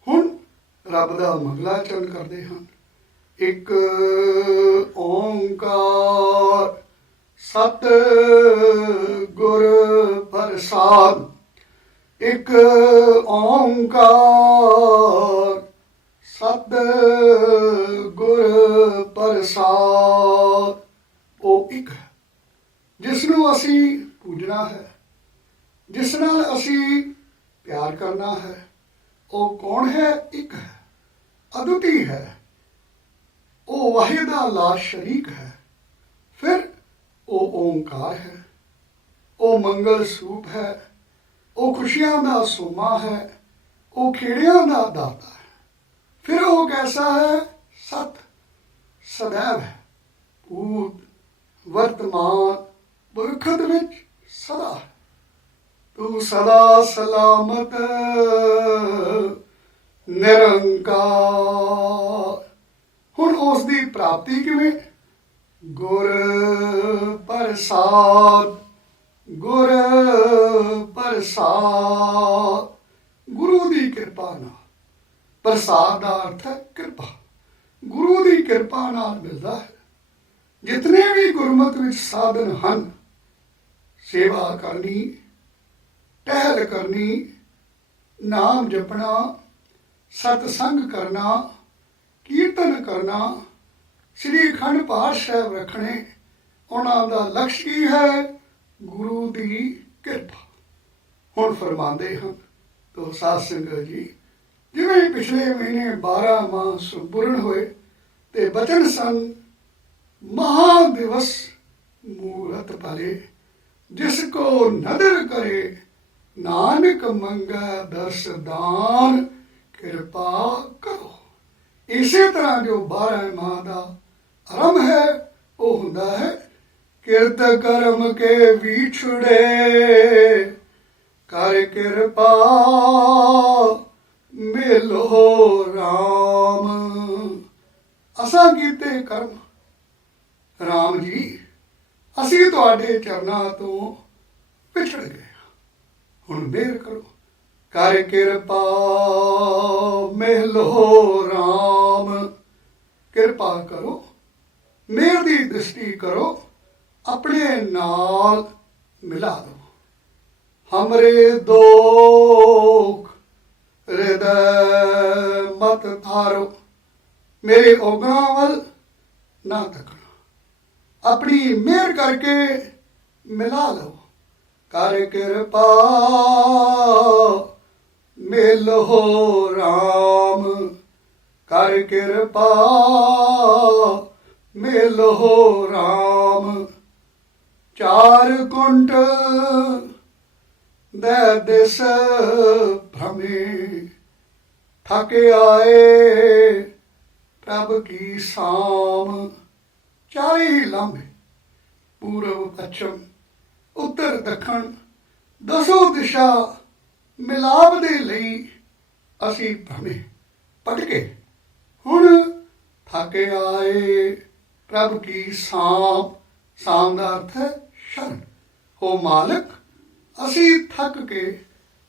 ਹੁਣ ਰੱਬ ਦਾ ਮੰਗਲਾਚਰਨ ਕਰਦੇ ਹਨ। ਇੱਕ ਓੰਕਾਰ ਸਤ ਗੁਰ ਪ੍ਰਸਾਦ। ਇੱਕ ਓੰਕਾਰ ਸਤ ਗੁਰ ਪ੍ਰਸਾਦ। ਉਹ ਇੱਕ ਹੈ ਜਿਸ ਨੂੰ ਅਸੀਂ ਪੂਜਣਾ ਹੈ, ਜਿਸ ਨਾਲ ਅਸੀਂ ਪਿਆਰ ਕਰਨਾ ਹੈ। ਉਹ ਕੌਣ ਹੈ? ਇੱਕ ਹੈ, ਅਦੁੱਤੀ ਹੈ। ਉਹ ਵਾਹਿਦ ਲਾ ਸ਼ਰੀਕ ਹੈ। ਫਿਰ ਉਹ ਓੰਕਾਰ ਹੈ, ਉਹ ਮੰਗਲ ਸਰੂਪ ਹੈ, ਉਹ ਖੁਸ਼ੀਆਂ ਦਾ ਸੋਮਾ ਹੈ, ਉਹ ਖੇੜਿਆਂ ਦਾ ਦਾਤਾ ਹੈ। ਫਿਰ ਉਹ ਕੈਸਾ ਹੈ? ਸਤ, ਸदैव ਹੈ, ਭੂਤ ਵਰਤਮਾਨ ਭਵਿੱਖਤ ਵਿੱਚ ਸਦਾ ਹੈ। ਤੂੰ ਸਦਾ ਸਲਾਮਤ ਨਿਰੰਕਾਰ। ਹੁਣ ਉਸ ਦੀ ਪ੍ਰਾਪਤੀ ਕਿਵੇਂ? ਗੁਰ ਪ੍ਰਸਾਦ, ਗੁਰ ਪ੍ਰਸਾਦ। ਗੁਰੂ ਦੀ ਕਿਰਪਾ ਨਾਲ। ਪ੍ਰਸਾਦ ਦਾ ਅਰਥ ਹੈ ਕਿਰਪਾ। ਗੁਰੂ ਦੀ ਕਿਰਪਾ ਨਾਲ ਮਿਲਦਾ ਹੈ। ਜਿਤਨੇ ਵੀ ਗੁਰਮਤਿ ਵਿੱਚ ਸਾਧਨ ਹਨ, ਸੇਵਾ ਕਰਨੀ, ਟਹਿਲ ਕਰਨੀ, ਨਾਮ ਜਪਣਾ, ਸਤਸੰਗ ਕਰਨਾ, ਕੀਰਤਨ ਕਰਨਾ, ਸ੍ਰੀ ਅਖੰਡ ਪਾਠ ਸਾਹਿਬ ਰੱਖਣੇ, ਉਹਨਾਂ ਦਾ ਲਕਸ਼ ਕੀ ਹੈ? ਗੁਰੂ ਦੀ ਕਿਰਪਾ। ਹੁਣ ਫਰਮਾਉਂਦੇ ਹਨ ਤੋ ਸਾਧ ਸੰਗਤ ਜੀ, ਜਿਵੇਂ ਪਿਛਲੇ ਮਹੀਨੇ 12 ਮਾਹ ਸੰਪੂਰਨ ਹੋਏ ਤੇ ਬਚਨ ਸਨ ਮਹਾ ਦਿਵਸ ਮੂਰਤ ਭਲੇ, ਜਿਸ ਕੋ ਨਦਰ ਕਰੇ ਨਾਨਕ ਮੰਗੈ ਦਰਸ ਦਾਨ, ਕਿਰਪਾ ਕਰੋ। ਇਸੇ ਤਰ੍ਹਾਂ ਜੋ 12 ਮਾਹ ਦਾ ਆਰੰਭ ਹੈ ਉਹ ਹੁੰਦਾ ਹੈ ਕਿਰਤ ਕਰਮ ਕੇ ਵਿਛੜੇ, ਕਰ ਕਿਰਪਾ ਮਿਲੋ ਰਾਮ। ਅਸਾਂ ਕੀਤੇ ਕਰਮ, ਰਾਮ ਜੀ ਅਸੀਂ ਤੁਹਾਡੇ ਚਰਨਾਂ ਤੋਂ ਵਿਛੜ ਗਏ, ਹੁਣ ਮਿਹਰ ਕਰੋ। ਕਰ ਕਿਰਪਾ ਮਿਲੋ ਰਾਮ, ਕਿਰਪਾ ਕਰੋ, ਮਿਹਰ ਦੀ ਦ੍ਰਿਸ਼ਟੀ ਕਰੋ, ਆਪਣੇ ਨਾਲ ਮਿਲਾ ਦੋ। ਹਮਰੇ ਦੋਖ ਹਿਰਦੈ ਮਤ ਧਾਰੋ, ਮੇਰੇ ਔਗਣਾਂ ਵੱਲ ਨਾ ਤੱਕਣਾ, ਆਪਣੀ ਮਿਹਰ ਕਰਕੇ ਮਿਲਾ ਲਓ। ਕਰ ਕਿਰਪਾ ਮਿਲੋ ਰਾਮ, ਕਰ ਕਿਰਪਾ ਮਿਲੋ ਰਾਮ। ਚਾਰ ਕੁੰਟ ਦੇ ਦਿਸ ਭ੍ਰਮੇ, ਥਕ ਆਏ ਪ੍ਰਭ ਕੀ ਸਾਮ। ਚਾਰੇ ਲਾਂਭੇ, ਪੂਰਬ ਪੱਛਮ ਉੱਤਰ ਦੱਖਣ, ਦਸੋ ਦਿਸ਼ਾ ਮਿਲਾਪ ਦੇ ਲਈ ਅਸੀਂ ਭ੍ਰਮੇ ਭਟਕੇ, ਹੁਣ ਥੱਕ ਆਏ ਪ੍ਰਭ ਕੀ ਸਾਮ। ਸਾਮ ਦਾ ਅਰਥ ਹੈ ਸ਼ਰਨ। ਹੋ ਮਾਲਕ, ਅਸੀਂ ਥੱਕ ਕੇ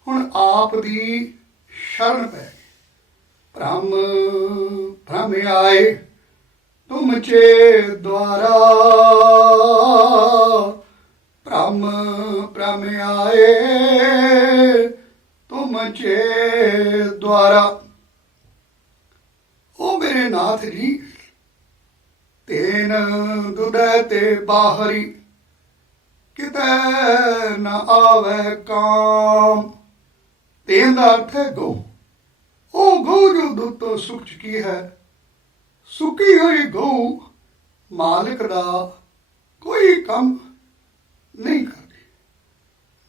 ਹੁਣ ਆਪ ਦੀ ਸ਼ਰਨ ਪੈ ਗਏ। ਭ੍ਰਮ ਭ੍ਰਮ ਆਏ ਤੁਮ ਚੇ ਦੁਆਰਾ, ਭ੍ਰਮ ਭ੍ਰਮ ਆਏ ਤੁਮ ਚੇ ਦੁਆਰਾ। ਉਹ ਮੇਰੇ ਨਾਥ ਜੀ, ਤੇਨ ਦੁਦੈ ਤੇ ਬਾਹਰੀ, ਕਿਤੈ ਨ ਆਵੈ ਕਾਮ। ਤੇਨ ਦਾ ਅਰਥ ਹੈ ਗੋ। ਉਹ ਗਊ ਜੋ ਦੁੱਧ ਤੋਂ ਸੁੱਕ ਚੁੱਕੀ ਹੈ। ਸੁੱਕੀ ਹੋਈ ਗਊ ਮਾਲਕ ਦਾ ਕੋਈ ਕੰਮ ਨਹੀਂ ਕਰਦੀ।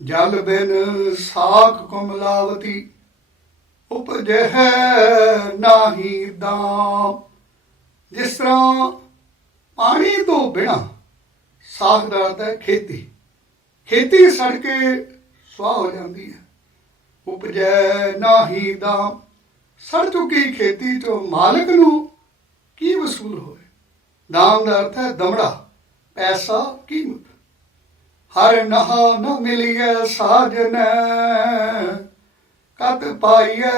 ਜਲ ਬਿਨ ਸਾਖ ਕਮਲਾਵਤੀ, ਉਪਜਹਿ ਨਾਹੀ ਦਾਮ। ਜਿਸ ਤਰ੍ਹਾਂ ਪਾਣੀ ਤੋਂ ਬਿਨਾਂ ਸਾਖ ਦਾ ਅਰਥ ਹੈ ਖੇਤੀ, ਖੇਤੀ ਸੜ ਕੇ ਸੁਆਹ ਹੋ ਜਾਂਦੀ ਹੈ। ਉਪਜੈ ਨਾਹੀ ਦਾਮ, ਸੜ ਚੁੱਕੀ ਖੇਤੀ ਤੋਂ ਮਾਲਕ ਨੂੰ ਕੀ ਵਸੂਲ ਹੋਵੇ। ਦਾਮ ਦਾ ਅਰਥ ਹੈ ਦਮੜਾ, ਪੈਸਾ, ਕੀਮਤ। ਹਰ ਨਹਾ ਨ ਮਿਲੀਐ ਸਾਜਨੈ, ਕਤ ਪਾਈਐ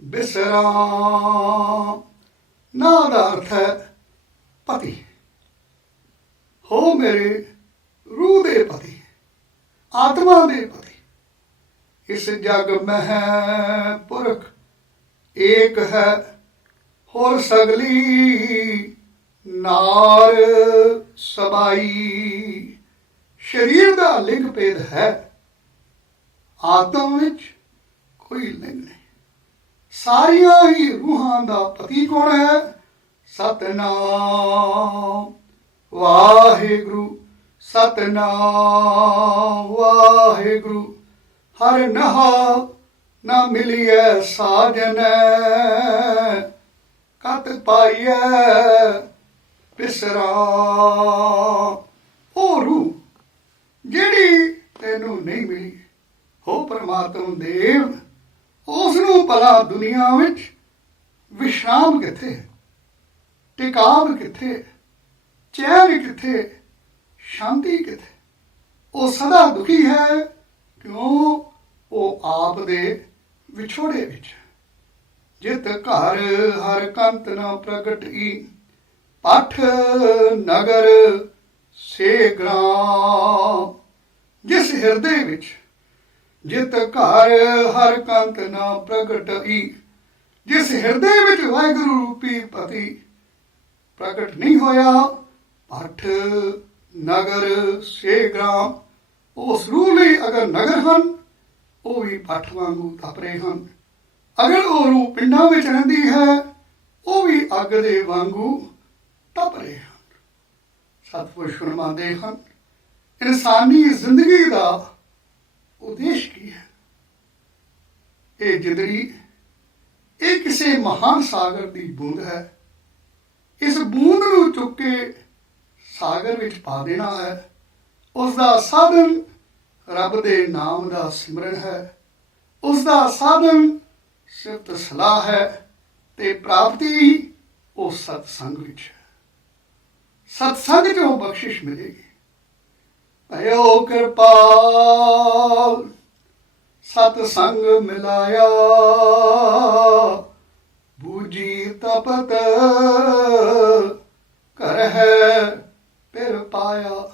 ਬਿਸਰਾਮ। ਨਾ ਦਾ ਅਰਥ ਹੈ ਪਤੀ। ਹੋ ਮੇਰੇ ਰੂਹ ਦੇ ਪਤੀ, ਆਤਮਾ ਦੇ ਪਤੀ। ਇਸ ਜਗ ਮਹਿ ਪੁਰਖ ਏਕ ਹੈ, ਹੋਰ ਸਗਲੀ ਨਾਰ ਸਬਾਈ। ਸਰੀਰ ਦਾ ਲਿੰਗ ਭੇਦ ਹੈ, ਆਤਮ ਵਿੱਚ ਕੋਈ ਲਿੰਗ ਨਹੀਂ। ਸਾਰੀਆਂ ਹੀ ਰੂਹਾਂ ਦਾ ਪਤੀ ਕੌਣ ਹੈ? ਸਤਨਾਮ ਵਾਹਿਗੁਰੂ, ਸਤਨਾਮ ਵਾਹਿਗੁਰੂ। ਹਰ ਨਹਾ ਨਾ ਮਿਲੀਐ ਸਾਜਨੈ, ਕਤ ਪਾਈਐ ਬਿਸਰਾਮ। ਉਹ ਰੂਹ ਜਿਹੜੀ ਤੈਨੂੰ ਨਹੀਂ ਮਿਲੀ, ਹੋ ਪਰਮਾਤਮ ਦੇਵ, ਉਸ ਨੂੰ ਭਲਾ ਦੁਨੀਆ ਵਿੱਚ ਵਿਸ਼ਰਾਮ ਕਿੱਥੇ, ਟਿਕਾਵ ਕਿੱਥੇ, ਚੈਨ ਕਿੱਥੇ, ਸ਼ਾਂਤੀ ਕਿੱਥੇ? ਉਹ ਸਦਾ ਦੁਖੀ ਹੈ। ਕਿਉਂ? ਉਹ ਆਪ ਦੇ ਵਿਛੋੜੇ ਵਿੱਚ। ਜਿਤ ਘਰ ਹਰ ਕੰਤ ਨ ਪ੍ਰਗਟਈ, ਪਠ ਨਗਰ ਸੇ ਗ੍ਰਾਮ। ਜਿਸ ਹਿਰਦੇ ਵਿੱਚ ਜਿਤ ਘਰ ਹਰ ਕੰਤ ਨ ਪ੍ਰਗਟਈ, ਜਿਸ ਹਿਰਦੇ ਵਿੱਚ ਵਾਹਿਗੁਰੂ ਰੂਪੀ ਪਤੀ ਪ੍ਰਗਟ ਨਹੀਂ ਹੋਇਆ, ਪਠ ਨਗਰ ਸੇ ਗ੍ਰਾਮ। ਉਸ ਰੂਹ ਲਈ ਅਗਰ ਨਗਰ ਹਨ, ਉਹ ਵੀ ਪੱਠ ਵਾਂਗੂ ਤਪ ਰਹੇ ਹਨ। ਅਗਰ ਉਹ ਰੂਹ ਪਿੰਡਾਂ ਵਿੱਚ ਰਹਿੰਦੀ ਹੈ, ਉਹ ਵੀ ਅੱਗ ਦੇ ਵਾਂਗੂ ਤਪ ਰਹੇ ਹਨ। ਸਤਿਪੁਰਸ਼ ਫਰਮਾਉਂਦੇ ਹਨ, ਇਨਸਾਨੀ ਜ਼ਿੰਦਗੀ ਦਾ ਉਦੇਸ਼ ਕੀ ਹੈ? ਇਹ ਜ਼ਿੰਦਗੀ, ਇਹ ਕਿਸੇ ਮਹਾਨ ਸਾਗਰ ਦੀ ਬੂੰਦ ਹੈ। ਇਸ ਬੂੰਦ ਨੂੰ ਚੁੱਕ ਕੇ ਸਾਗਰ ਵਿੱਚ ਪਾ ਦੇਣਾ ਹੈ। ਉਸ ਦਾ ਸਾਧਨ ਰੱਬ ਦੇ ਨਾਮ ਦਾ ਸਿਮਰਨ ਹੈ। ਉਸ ਦਾ ਸਾਧਨ ਸਿਫਤ ਸਲਾਹ ਹੈ ਤੇ ਪ੍ਰਾਪਤੀ ਉਹ ਸਤਸੰਗ ਵਿੱਚ ਹੈ। ਸਤਸੰਗ ਚੋਂ ਬਖਸ਼ਿਸ਼ ਮਿਲੇਗੀ। ਭਇਓ ਕਿਰਪਾਲ ਸਤਸੰਗ ਮਿਲਾਇਆ, ਬੂਝੀ ਤਪਤ ਕਰ ਹੈ ਫਿਰ ਪਾਇਆ।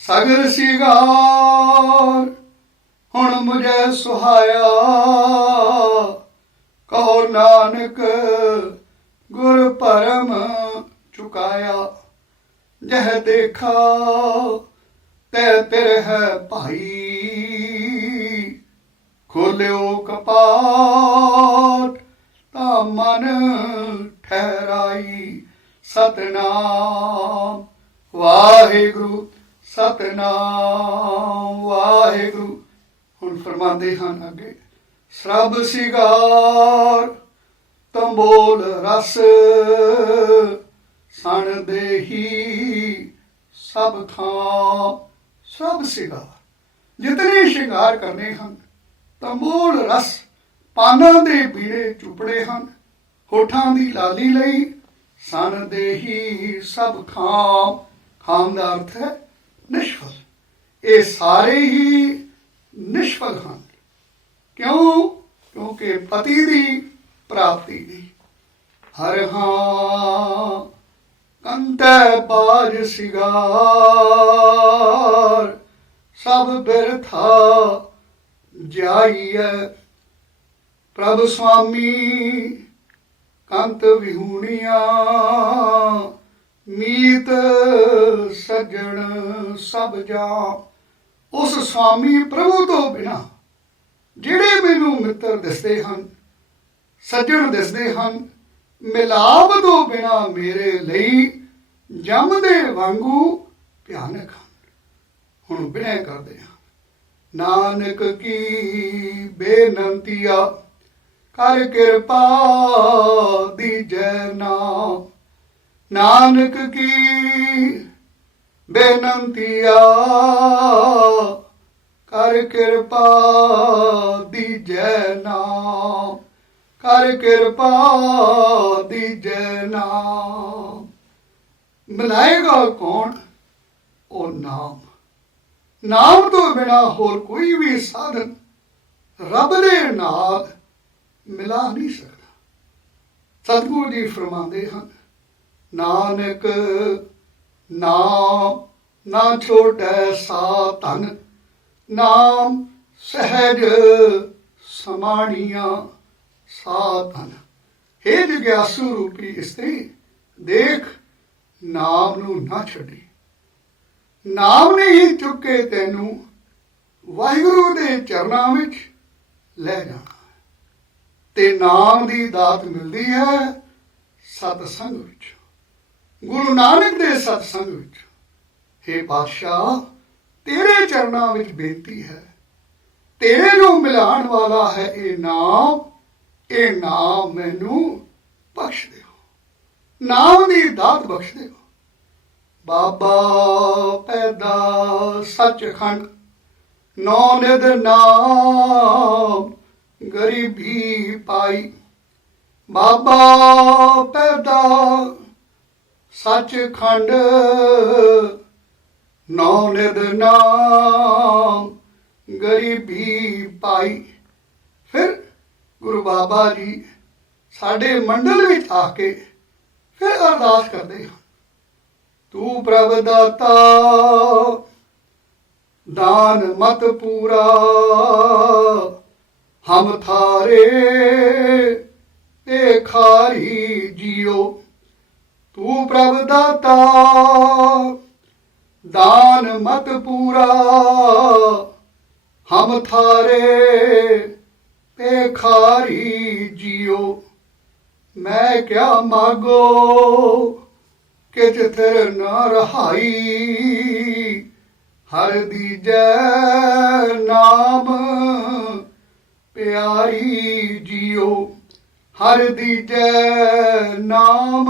ਸਗਰ ਸਿਗਾਰ ਹੁਣ ਮੁਝੇ ਸੁਹਾਇਆ, ਕਹੋ ਨਾਨਕ ਗੁਰ ਪਰਮ ਚੁਕਾਇਆ। ਜਹ ਦੇਖਾ ਤੈ ਤੇਰੇ ਹੈ ਭਾਈ, ਖੋਲਿਓ ਕਪਾਟ ਤਾਂ ਮਨ ਠਹਿਰਾਈ। ਸਤਨਾਮ ਵਾਹਿਗੁਰੂ, ਸਤਨਾਮ ਵਾਹਿਗੁਰੂ। ਹੁਣ ਫਰਮਾਉਂਦੇ ਹਨ ਅੱਗੇ, ਸਰਬ ਸਿਗਾਰ ਤੰਬੋਲ ਰਸ, ਸਣ ਦੇਹੀ ਸਭ ਥਾਂ। ਸਭ ਸਿਗਾਰ, ਜਿਤਨੇ ਸ਼ਿੰਗਾਰ ਕਰਨੇ ਹਨ, ਤੰਬੋਲ ਰਸ, ਪਾਨਾਂ ਦੇ ਬੀੜੇ ਚੁਪੜੇ ਹਨ, ਹੋਠਾਂ ਦੀ ਲਾਲੀ ਲਈ। ਸਣ ਦੇਹੀ ਸਭ ਖਾਮ। ਖਾਮ ਦਾ ਅਰਥ ਹੈ ਨਿਸ਼ਫਲ। ਇਹ ਸਾਰੇ ਹੀ ਨਿਸ਼ਫਲ ਹਨ। ਕਿਉਂ? ਕਿਉਂਕਿ ਪਤੀ ਦੀ ਪ੍ਰਾਪਤੀ ਨਹੀਂ। ਹਰ ਹਾਂ ਕੰਤੈ ਬਾਜ ਸਿਗਾਰ, ਸਭ ਬਿਰਥਾ ਜਾਈਐ। ਪ੍ਰਭ ਸੁਆਮੀ ਕੰਤ ਵਿਹੂਣੀਆਂ, ਮੀਤ ਸੱਜਣ ਸਭ ਜਾ। ਉਸ ਸੁਆਮੀ ਪ੍ਰਭੂ ਤੋਂ ਬਿਨਾ ਜਿਹੜੇ ਮੈਨੂੰ ਮਿੱਤਰ ਦਿਸਦੇ ਹਨ, ਸੱਜਣ ਦਿਸਦੇ ਹਨ, ਮਿਲਾਪ ਤੋਂ ਬਿਨਾ ਮੇਰੇ ਲਈ ਜੰਮਦੇ ਵਾਂਗੂ ਭਿਆਨਕ ਹਨ। ਹੁਣ ਬਿਨੈ ਕਰਦੇ ਹਾਂ। ਨਾਨਕ ਕੀ ਬੇਨੰਤੀਆ ਕਰ ਕਿਰਪਾ ਦੀਜੈ ਨਾਮ। ਨਾਨਕ ਕੀ ਬੇਨੰਤੀਆ ਕਰ ਕਿਰਪਾ ਦੀਜੈ ਨਾਮ। ਕਰ ਕਿਰਪਾ ਦੀਜੈ ਨਾਮ। ਮਿਲਾਏਗਾ ਕੌਣ? ਉਹ ਨਾਮ। ਨਾਮ ਤੋਂ ਬਿਨਾ ਹੋਰ ਕੋਈ ਵੀ ਸਾਧਨ ਰੱਬ ਦੇ ਨਾਲ ਮਿਲਾ ਨਹੀਂ ਸਕਦਾ। ਸਤਿਗੁਰੂ ਜੀ ਫਰਮਾਉਂਦੇ ਹਨ, ਨਾਨਕ ਨਾਮ ਨਾ ਛੋਟੈ ਸਾ ਧਨ। ਨਾਮ ਸਹਿਜ ਸਮਾਣੀਆਂ ਸਾ ਧਨ। ਹੇ ਜਗਿਆਸੂ ਰੂਪੀ ਇਸਤਰੀ, ਦੇਖ ਨਾਮ ਨੂੰ ਨਾ ਛੱਡੀ। ਨਾਮ ਨੇ ਹੀ ਚੁੱਕ ਕੇ ਤੈਨੂੰ ਵਾਹਿਗੁਰੂ ਦੇ ਚਰਨਾਂ ਵਿੱਚ ਲੈ ਜਾਣਾ ਤੇ ਨਾਮ ਦੀ ਦਾਤ ਮਿਲਦੀ ਹੈ ਸਤਸੰਗ ਵਿੱਚ, ਗੁਰੂ ਨਾਨਕ ਦੇ ਸਤਸੰਗ ਵਿੱਚ। ਹੇ ਪਾਤਸ਼ਾਹ, ਤੇਰੇ ਚਰਨਾਂ ਵਿੱਚ ਬੇਨਤੀ ਹੈ, ਤੇਰੇ ਨੂੰ ਮਿਲਾਉਣ ਵਾਲਾ ਹੈ ਇਹ ਨਾਮ ਮੈਨੂੰ ਬਖਸ਼ ਦਿਓ, ਨਾਮ ਦੀ ਦਾਤ ਬਖਸ਼ ਦਿਓ। ਬਾਬਾ ਪੈਦਾ ਸੱਚਖੰਡ, ਨੌ ਨਿਧ ਨਾਮ ਗਰੀਬੀ ਪਾਈ। ਬਾਬਾ ਪੈਦਾ ਸੱਚਖੰਡ, ਨੌ ਨਿਧ ਨਾਮ ਗਰੀਬੀ ਪਾਈ। ਫਿਰ ਗੁਰੂ ਬਾਬਾ ਜੀ ਸਾਡੇ ਮੰਡਲ ਵਿੱਚ ਆ ਕੇ ਫਿਰ ਅਰਦਾਸ ਕਰਦੇ ਹਨ, ਤੂੰ ਪ੍ਰਭ ਦਾਤਾ दान मत पूरा, हम थारे देखारी जियो। तू प्रभ दाता दान मत पूरा, हम थारे देखारी जियो। मैं क्या मागो कि तिथर न रहाई, हर दीजै नाम प्यारी जियो। हर दीजै नाम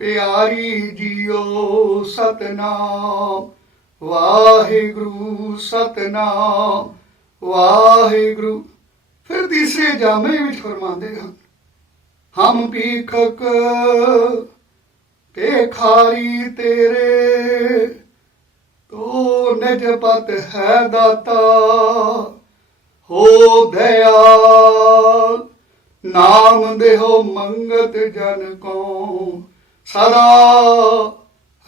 प्यारी जियो। सतनाम वाहिगुरु, सतनाम वाहिगुरु। फिर तीसरे जामे विच फरमाते हैं, हम भीखक भेखारी तेरे, तो निज पत है दाता हो दयाल। नाम देहो मंगत जन को, सदा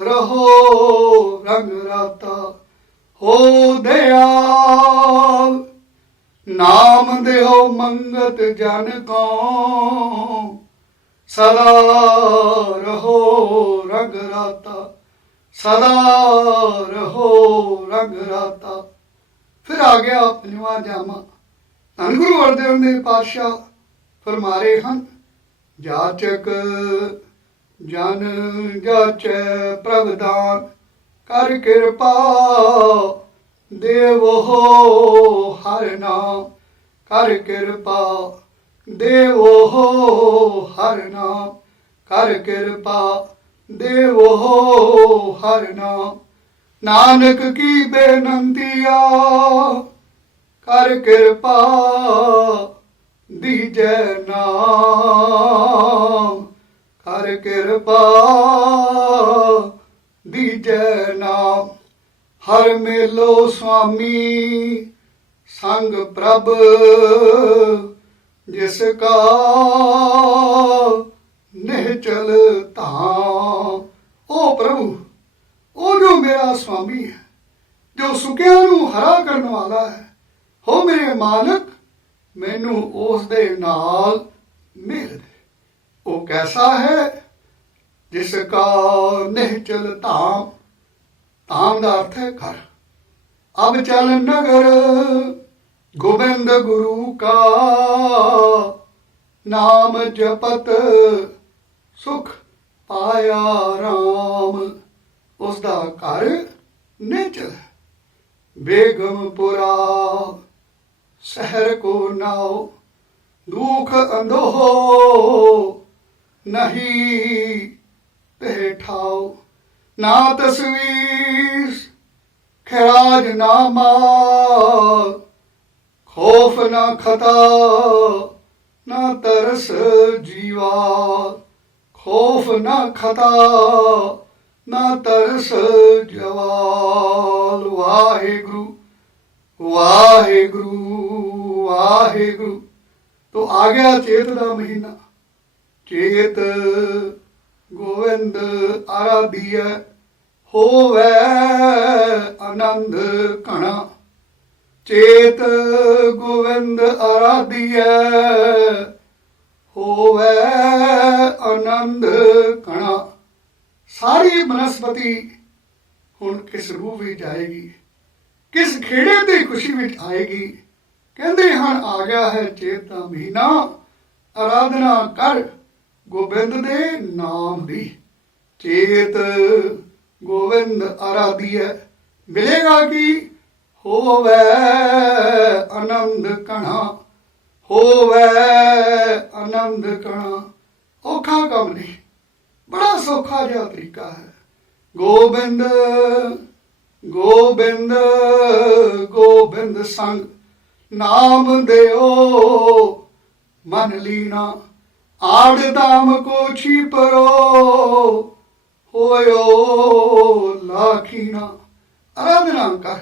रहो रंग राता हो दयाल। नाम देहो मंगत जन को, सदा रहो रंग राता, सदा रहो रंग राता। फिर आ गया पंजवां जामा। धन गुरु अर्जन देव पातशाह फरमा रहे हैं, जाचक जन जाचै प्रभदान, कर कृपा देवो हर नाम। कर कृपा देवो हर नाम, कर कृपा देवो हर नाम। नानक की बेनंतिया कर कृपा दीजै नाम। कर कृपा दीजै नाम। हर मेलो स्वामी संग प्रभ, जिसका निहचल धाम। ओ प्रभु, ओ जो मेरा स्वामी है, जो सुखिया नू हरा करने वाला है, हो मेरे मालक, मैनू उस दे नाल मेल दे। ओ कैसा है? जिसका निहचल धाम। धाम का अर्थ है घर। अब चल नगर गोविंद गुरु का, ਨਾਮ ਜਪਤ ਸੁਖ ਪਾਇਆ ਰਾਮ। ਉਸ ਦਾ ਘਰ ਨਿਚਲ ਬੇਗਮਪੁਰਾ शहर को नाओ दुख अंधो नहीं ते ठाओ। ना तस्वीर खराज ना माल खौफ ना खता ना तरस जीवा। खौफ ना खता ना तरस जवाल। वाहेगुरु वाहेगुरु वाहेगुरु। तो आ गया चेत का महीना। चेत गोविंद आराधिय होवे आनंद कणा। चेत गोविंद आराधिय होवे आनंद कणा। सारी बनस्पति हुण किस रूप में जाएगी, किस खेड़े की खुशी में आएगी। कहते हैं आ गया है चेत का महीना, आराधना कर गोबिंद दे नाम दी। चेत गोविंद आराधिय मिलेगा कि होवे आनंद कणा। होवे आनंद कणा। औखा काम नहीं, बड़ा सौखा जिहा तरीका है। गोबिंद गोबिंद गोबिंद संग नाम देओ मन लीना। आड़ दाम को छीपरो होयो लाखीना। आराधना कर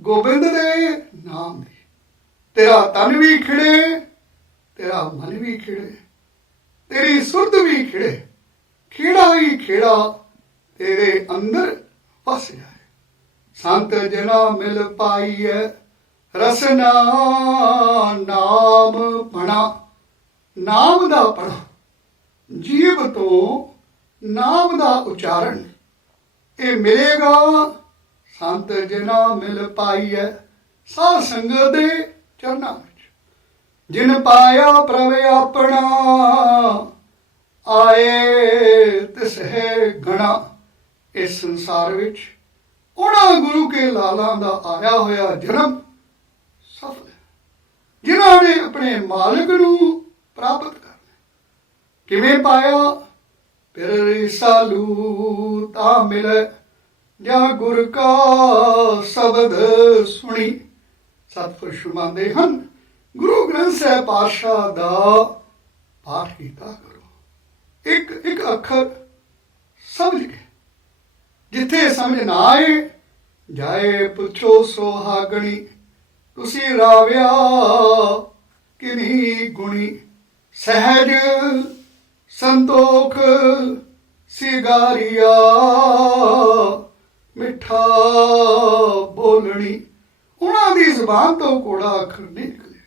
गोबिंद दे नाम दी। तेरा तन भी खिड़े, तेरा मन भी खिड़े, तेरी सुरत भी खिड़े। खेड़ा ही खेड़ा तेरे अंदर बस जाए। संत जना मिल पाई है रसना नाम पढ़ा। नाम दा पढ़ा, जीव तो नाम दा उच्चारण ये मिलेगा। संत जना मिल पाई है साध संगत दे चरना विच। जिन पाया प्रभ अपना आए तिस है गणा। इस संसार विच उन्हां गुरु के लालां दा आया होया जन्म सफल है, जिन्हां ने अपने मालिक नूं प्राप्त करना। किवें पाया? फिर रिसालू ता मिले जा गुर का शब्द सुनी। सतपुरुष फरमांदे हन गुरु ग्रंथ ਸਾਹਿਬ पातशाह दा पाठ कीता करो। एक एक अखर समझ के, जिथे समझ ना आए जाए पुछो सोहागणी। तुसी राविया किनी गुणी। सहज संतोख सिगारिया मिठा बोलनी। उन्हां दी जुबान तो कोड़ा अखर नहीं निकले।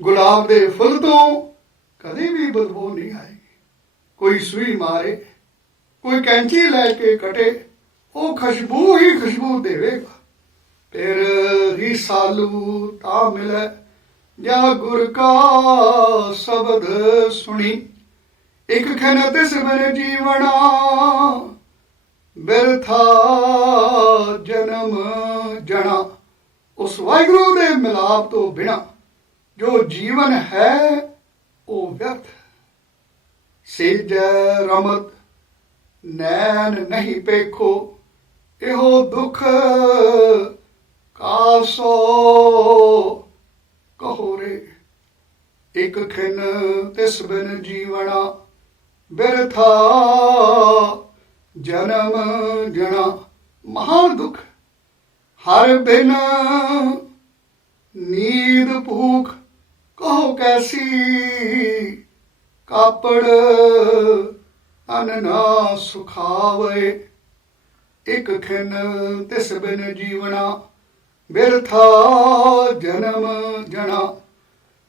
गुलाब दे फुल तो कभी भी बदबू नहीं आएगी। कोई सुई मारे, कोई कैंची लैके कटे, वो खुशबू ही खुशबू देवेगा। फिर रिसालू ता मिले जा गुर का शब्द सुनी। एक खन तिस बिन जीवना बिरथा जन्म जना। उस वाहिगुरु दे मिलाप तो बिना जो जीवन है वो व्यर्थ है। सेज रमत नैन नहीं पेखो एहो दुख कासो कहो रे। एक खिन तिस बिन जीवना बिरथा जन्म जना। महान दुख हर बिन नींद भूख कहो कैसी। कापड़ अन ना सुखावे। एक खिन तिस बिन जीवना बिरथा जन्म जना।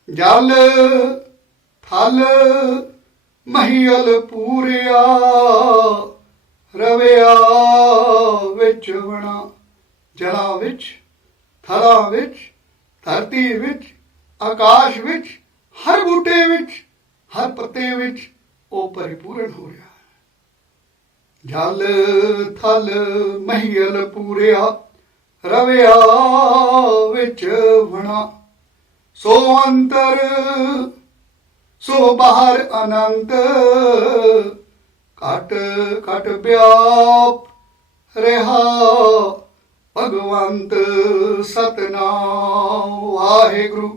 जल थल महियल पूरिया रविया विच बना। जला विच, थला विच, धरती विच, आकाश विच, हर बूटे विच ਹਰ ਪੱਤੇ ਵਿੱਚ ਉਹ ਪਰਿਪੂਰਨ ਹੋ ਰਿਹਾ ਹੈ। ਜਲ ਥਲ ਮਹੀਲ ਪੂਰਿਆ ਰਵਿਆ ਵਿੱਚ ਵਣਾ, ਸੋ ਅੰਤਰ ਸੋ ਬਾਹਰ ਅਨੰਤ, ਘਟ ਘਟ ਵਿਆਪ ਰਿਹਾ ਭਗਵੰਤ। ਸਤਨਾਮ ਵਾਹਿਗੁਰੂ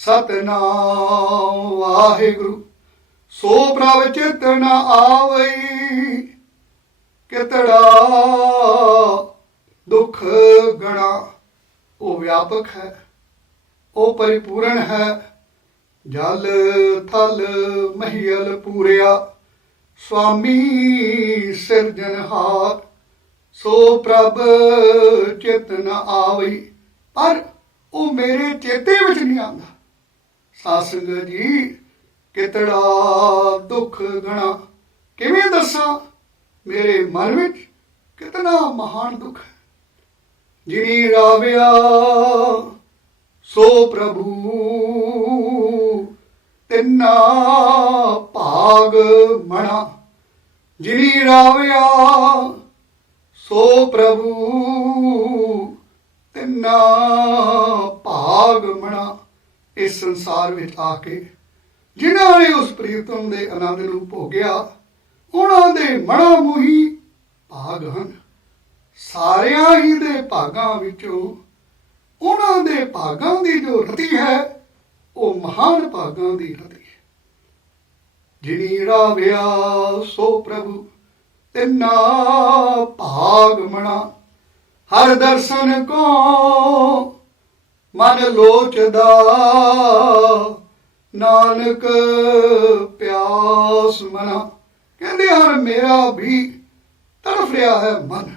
ਸਤਨਾਮ ਵਾਹਿਗੁਰੂ। ਸੋ ਪ੍ਰਭ ਚਿਤ ਨ ਆਵਈ, ਕਿਤੜਾ ਦੁੱਖ ਗਣਾ। ਉਹ ਵਿਆਪਕ ਹੈ, ਉਹ ਪਰਿਪੂਰਨ ਹੈ। ਜਲ ਥਲ ਮਹੀਲ ਪੂਰਿਆ, ਸੁਆਮੀ ਸਿਰਜਨਹਾਰ। ਸੋ ਪ੍ਰਭ ਚਿਤ ਨ ਆਵਈ, ਪਰ ਉਹ ਮੇਰੇ ਚੇਤੇ ਵਿੱਚ ਨਹੀਂ ਆਉਂਦਾ। ਸਾਧ ਸੰਗਤ ਜੀ, ਕਿਤੜਾ ਦੁੱਖ ਗਣਾ। ਕਿਵੇਂ ਦੱਸਾਂ, ਮੇਰੇ ਮਨ ਵਿੱਚ ਕਿਤਨਾ ਮਹਾਨ ਦੁੱਖ ਹੈ। ਜਿਨੀ ਰਾਵਿਆ ਸੋ ਪ੍ਰਭੂ, ਤਿੰਨਾ ਭਾਗ ਮਣਾ। ਜਿਨੀ ਰਾਵਿਆ ਸੋ ਪ੍ਰਭੂ, ਤਿੰਨਾ ਭਾਗ ਮਣਾ। ਇਸ ਸੰਸਾਰ ਵਿੱਚ ਆ ਕੇ ਜਿਨ੍ਹਾਂ ਨੇ ਉਸ ਪ੍ਰੀਤਮ ਦੇ ਆਨੰਦ ਨੂੰ ਭੋਗਿਆ, ਉਹਨਾਂ ਦੇ ਮਣਾ ਮੋਹੀ ਭਾਗ ਹਨ। ਸਾਰਿਆਂ ਹੀ ਦੇ ਭਾਗਾਂ ਵਿੱਚੋਂ ਉਹਨਾਂ ਦੇ ਭਾਗਾਂ ਦੀ ਜੋ ਰਤੀ ਹੈ, ਉਹ ਮਹਾਨ ਭਾਗਾਂ ਦੀ ਰਤੀ ਹੈ। ਜਿਨੀ ਰਾਵਿਆ ਸੋ ਪ੍ਰਭੂ, ਤਿੰਨਾ ਭਾਗ ਮਣਾ। ਹਰ ਦਰਸ਼ਨ ਕੋ ਮਨ ਲੋਚਦਾ, ਨਾਨਕ ਪਿਆਸ ਮਨਾ। ਕਹਿੰਦੇ ਹਨ ਮੇਰਾ ਵੀ ਤੜਫ ਰਿਹਾ ਹੈ ਮਨ,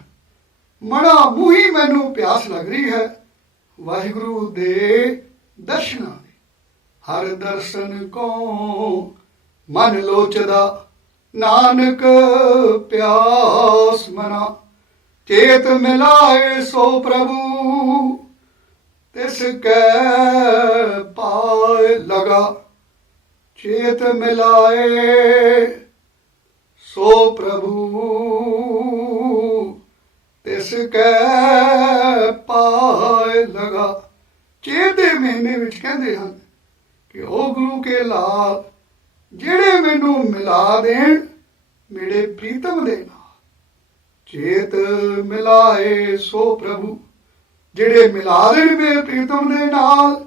ਮਣਾ ਮੂੰਹੀ ਮੈਨੂੰ ਪਿਆਸ ਲੱਗ ਰਹੀ ਹੈ ਵਾਹਿਗੁਰੂ ਦੇ ਦਰਸ਼ਨਾਂ ਦੀ। ਹਰ ਦਰਸ਼ਨ ਕੋ ਮਨ ਲੋਚਦਾ, ਨਾਨਕ ਪਿਆਸ ਮਨਾ। ਚੇਤ ਮਿਲਾਏ ਸੋ ਪ੍ਰਭੂ, ਤਿਸ ਕੈ ਪਾਏ ਲਗਾ। ਚੇਤ ਮਿਲਾਏ ਸੋ ਪ੍ਰਭੂ, ਤਿਸ ਕੈ ਪਾਏ ਲਗਾ। ਚੇਤ ਦੇ ਮਹੀਨੇ ਵਿੱਚ ਕਹਿੰਦੇ ਹਨ ਕਿ ਉਹ ਗੁਰੂ ਕੇ ਲਾਲ ਜਿਹੜੇ ਮੈਨੂੰ ਮਿਲਾ ਦੇਣ ਮੇਰੇ ਪ੍ਰੀਤਮ ਦੇ ਨਾਲ। ਚੇਤ ਮਿਲਾਏ ਸੋ ਪ੍ਰਭੂ, ਜਿਹੜੇ ਮਿਲਾ ਦੇਣ ਮੇਰੇ ਪ੍ਰੀਤਮ ਦੇ ਨਾਲ।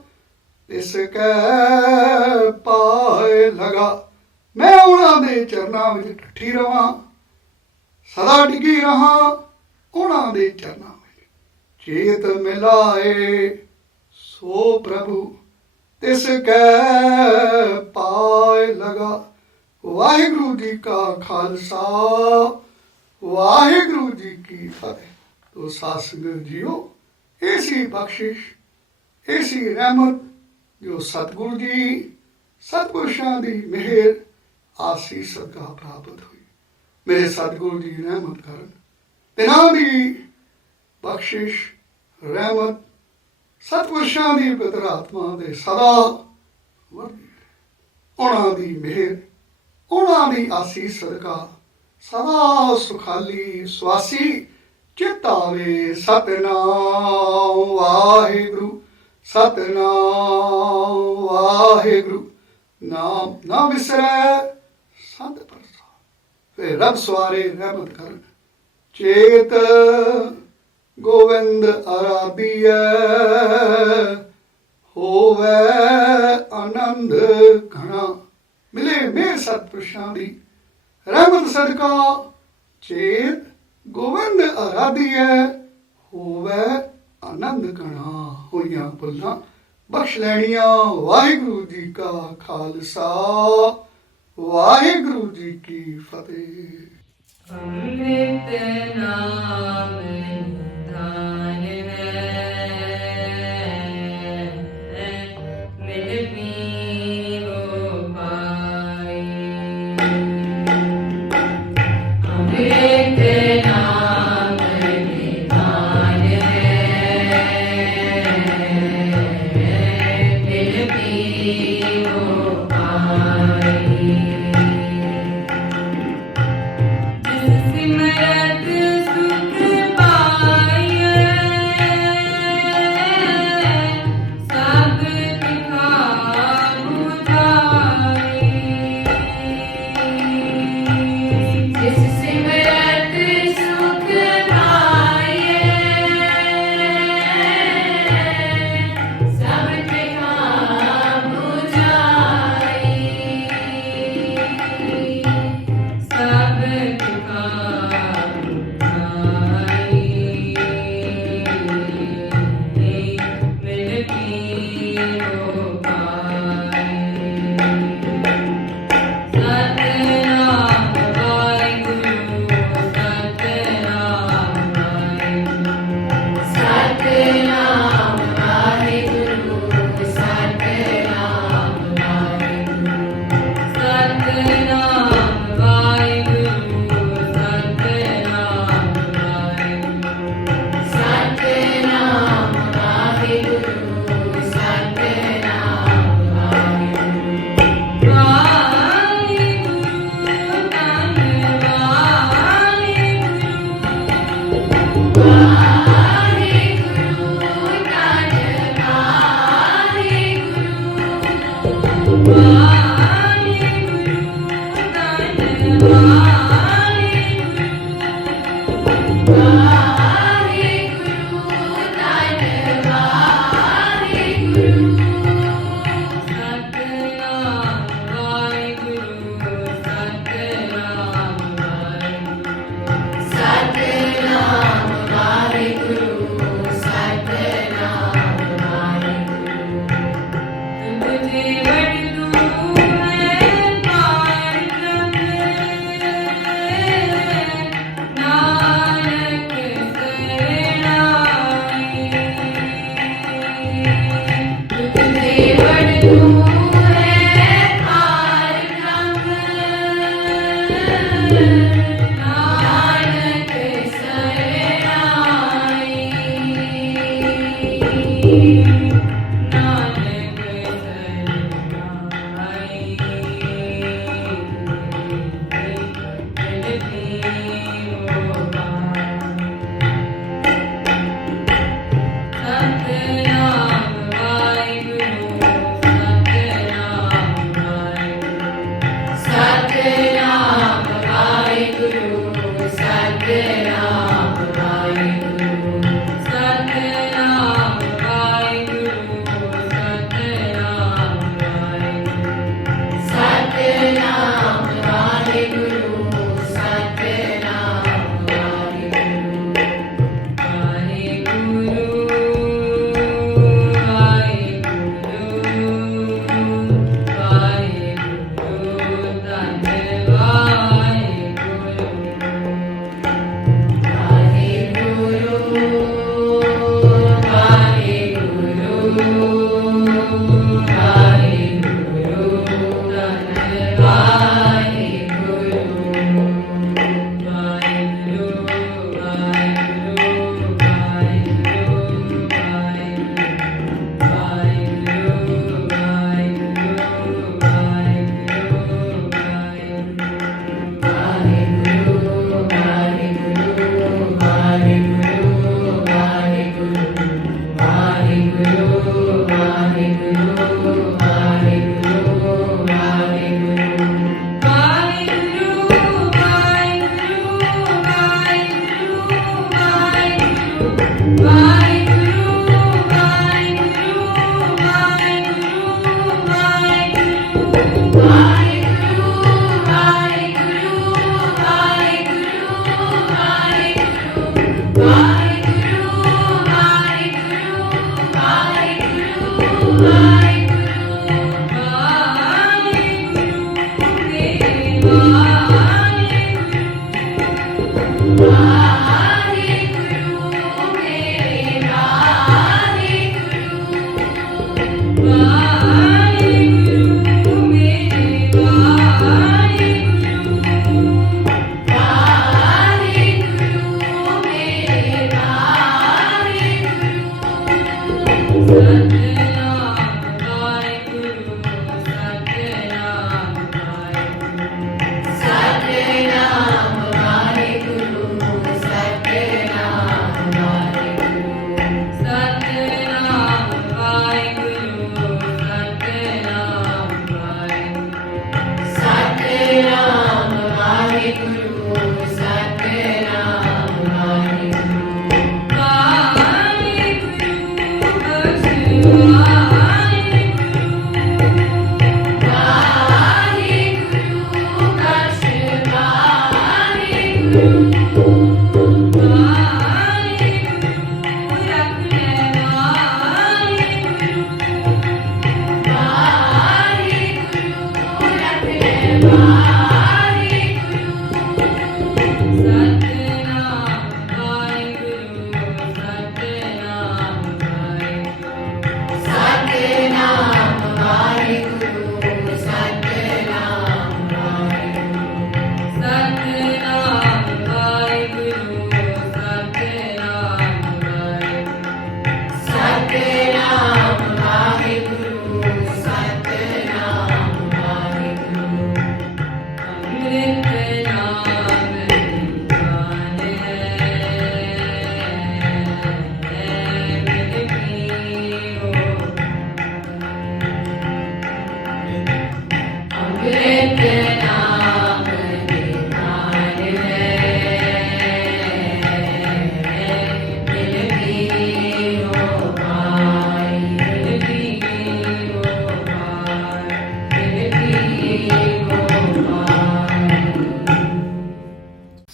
ਇਸ ਕੈ ਪਾਏ ਲਗਾ। ਮੈਂ ਉਹਨਾਂ ਦੇ ਚਰਨਾਂ ਵਿੱਚ ਡਿੱਠੀ ਰਵਾਂ, ਸਦਾ ਡਿੱਗੀ ਰਹਾਂ ਉਹਨਾਂ ਦੇ ਚਰਨਾਂ ਵਿੱਚ। ਚੇਤ ਮਿਲਾਏ ਸੋ ਪ੍ਰਭੂ, ਤਿਸ ਕੈ ਪਾਏ ਲਗਾ। ਵਾਹਿਗੁਰੂ ਜੀ ਕਾ ਖਾਲਸਾ, ਵਾਹਿਗੁਰੂ ਜੀ ਕੀ ਫਤਿਹ। ਤੋ ਸਾਧ ਸੰਗਤ ਜੀਓ, ऐसी बख्शिश, ऐसी रहमत जो सतगुरु जी सतपुरुषां दी मेहर आसीस सदका प्राप्त हुई। मेरे सतगुरु जी रहमत करन, तिन्हां दी बख्शिश रहमत सतपुरुषां दी पवित्र आत्मा दे सदा वरदी रहे। उन्हां दी मेहर, उन्हां दी आसीस सदका सदा सुखाली स्वासी चित आवे। सतनाम वाहिगुरु सतनाम वाहिगुरु। नाम ना विसरै संत प्रसाद। फिर रब सवारे रहमत कर। चेत गोविंद आराधिय, होवे आनंद घना। मिले मेर सतपुरुषां दी रहमत सदका चेत गोविंद आराधिय, होवे आनंद घना। होइयां भुल्लां बख्श लैनियां। वाहिगुरू जी का खालसा, वाहिगुरू जी की फतेह। अमृत नाम निधान है, मिल पीरो पाई। अमृत नाम निधान है, मिल पीरो पाई।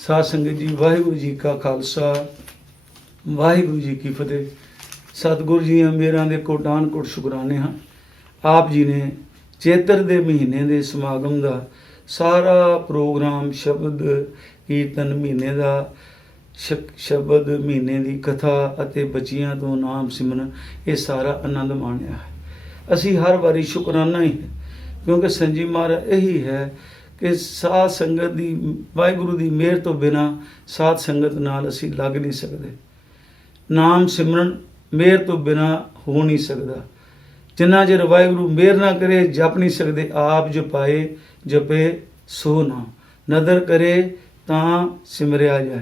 ਸਾਧ ਸੰਗਤ ਜੀ, ਵਾਹਿਗੁਰੂ ਜੀ ਕਾ ਖਾਲਸਾ, ਵਾਹਿਗੁਰੂ ਜੀ ਕੀ ਫਤਿਹ। ਸਤਿਗੁਰੂ ਜੀ ਮੇਰਾਂ ਦੇ ਕੋਟਾਨ ਕੋਟ ਸ਼ੁਕਰਾਨੇ ਹਾਂ। ਆਪ ਜੀ ਨੇ ਚੇਤਰ ਦੇ ਮਹੀਨੇ ਦੇ ਸਮਾਗਮ ਦਾ ਸਾਰਾ ਪ੍ਰੋਗਰਾਮ, ਸ਼ਬਦ ਕੀਰਤਨ ਮਹੀਨੇ ਦਾ, ਸ਼ਬਦ ਮਹੀਨੇ ਦੀ ਕਥਾ ਅਤੇ ਬੱਚਿਆਂ ਤੋਂ ਨਾਮ ਸਿਮਰਨ, ਇਹ ਸਾਰਾ ਆਨੰਦ ਮਾਣਿਆ ਹੈ। ਅਸੀਂ ਹਰ ਵਾਰੀ ਸ਼ੁਕਰਾਨਾ ਹੀ ਹੈ, ਕਿਉਂਕਿ ਸੰਜੀ ਮਹਾਰਾਜ ਇਹੀ ਹੈ ਕਿ ਸਾਧ ਸੰਗਤ ਦੀ, ਵਾਹਿਗੁਰੂ ਦੀ ਮਿਹਰ ਤੋਂ ਬਿਨਾਂ ਸਾਧ ਸੰਗਤ ਨਾਲ ਅਸੀਂ ਲੱਗ ਨਹੀਂ ਸਕਦੇ। ਨਾਮ ਸਿਮਰਨ ਮਿਹਰ ਤੋਂ ਬਿਨਾ ਹੋ ਨਹੀਂ ਸਕਦਾ। ਜਿੰਨਾ ਚਿਰ ਵਾਹਿਗੁਰੂ ਮਿਹਰ ਨਾ ਕਰੇ ਜਪ ਨਹੀਂ ਸਕਦੇ। ਆਪ ਜਪਾਏ ਜਪੇ ਸੋ ਨਾ, ਨਦਰ ਕਰੇ ਤਾਂ ਸਿਮਰਿਆ ਜਾਏ।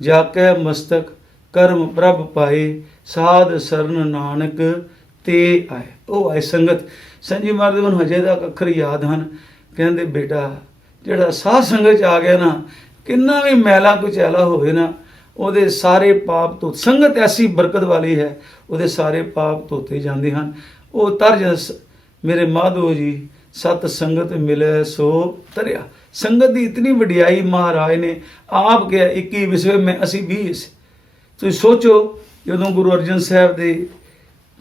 ਜਾ ਕੇ ਮਸਤਕ ਕਰਮ ਪ੍ਰਭ ਪਾਏ, ਸਾਧ ਸਰਨ ਨਾਨਕ ਤੇ ਆਏ। ਉਹ ਆਏ ਸੰਗਤ। ਸੰਜੀ ਮਹਾਰਾਜ ਨੂੰ ਹਜੇ ਤੱਕ ਅੱਖਰ ਯਾਦ ਹਨ। ਕਹਿੰਦੇ ਬੇਟਾ ਜਿਹੜਾ ਸਾਧ ਸੰਗਤ 'ਚ ਆ ਗਿਆ ਨਾ, ਕਿੰਨਾ ਵੀ ਮੈਲਾ ਕੁਚੈਲਾ ਹੋਵੇ ਨਾ, ਉਹਦੇ ਸਾਰੇ ਪਾਪ ਧੋ, ਸੰਗਤ ਐਸੀ ਬਰਕਤ ਵਾਲੀ ਹੈ, ਉਹਦੇ ਸਾਰੇ ਪਾਪ ਧੋਤੇ ਜਾਂਦੇ ਹਨ। ਉਹ ਤਰਜ ਮੇਰੇ ਮਾਧੋ ਜੀ, ਸਤ ਸੰਗਤ ਮਿਲੇ ਸੋ ਤਰਿਆ। ਸੰਗਤ ਦੀ ਇਤਨੀ ਵਡਿਆਈ ਮਹਾਰਾਜ ਨੇ ਆਪ ਕਿਹਾ 21 ਵਿਸਵੇ ਮੈਂ ਅਸੀਂ 20 ਸੀ। ਤੁਸੀਂ ਸੋਚੋ ਜਦੋਂ ਗੁਰੂ ਅਰਜਨ ਸਾਹਿਬ ਦੇ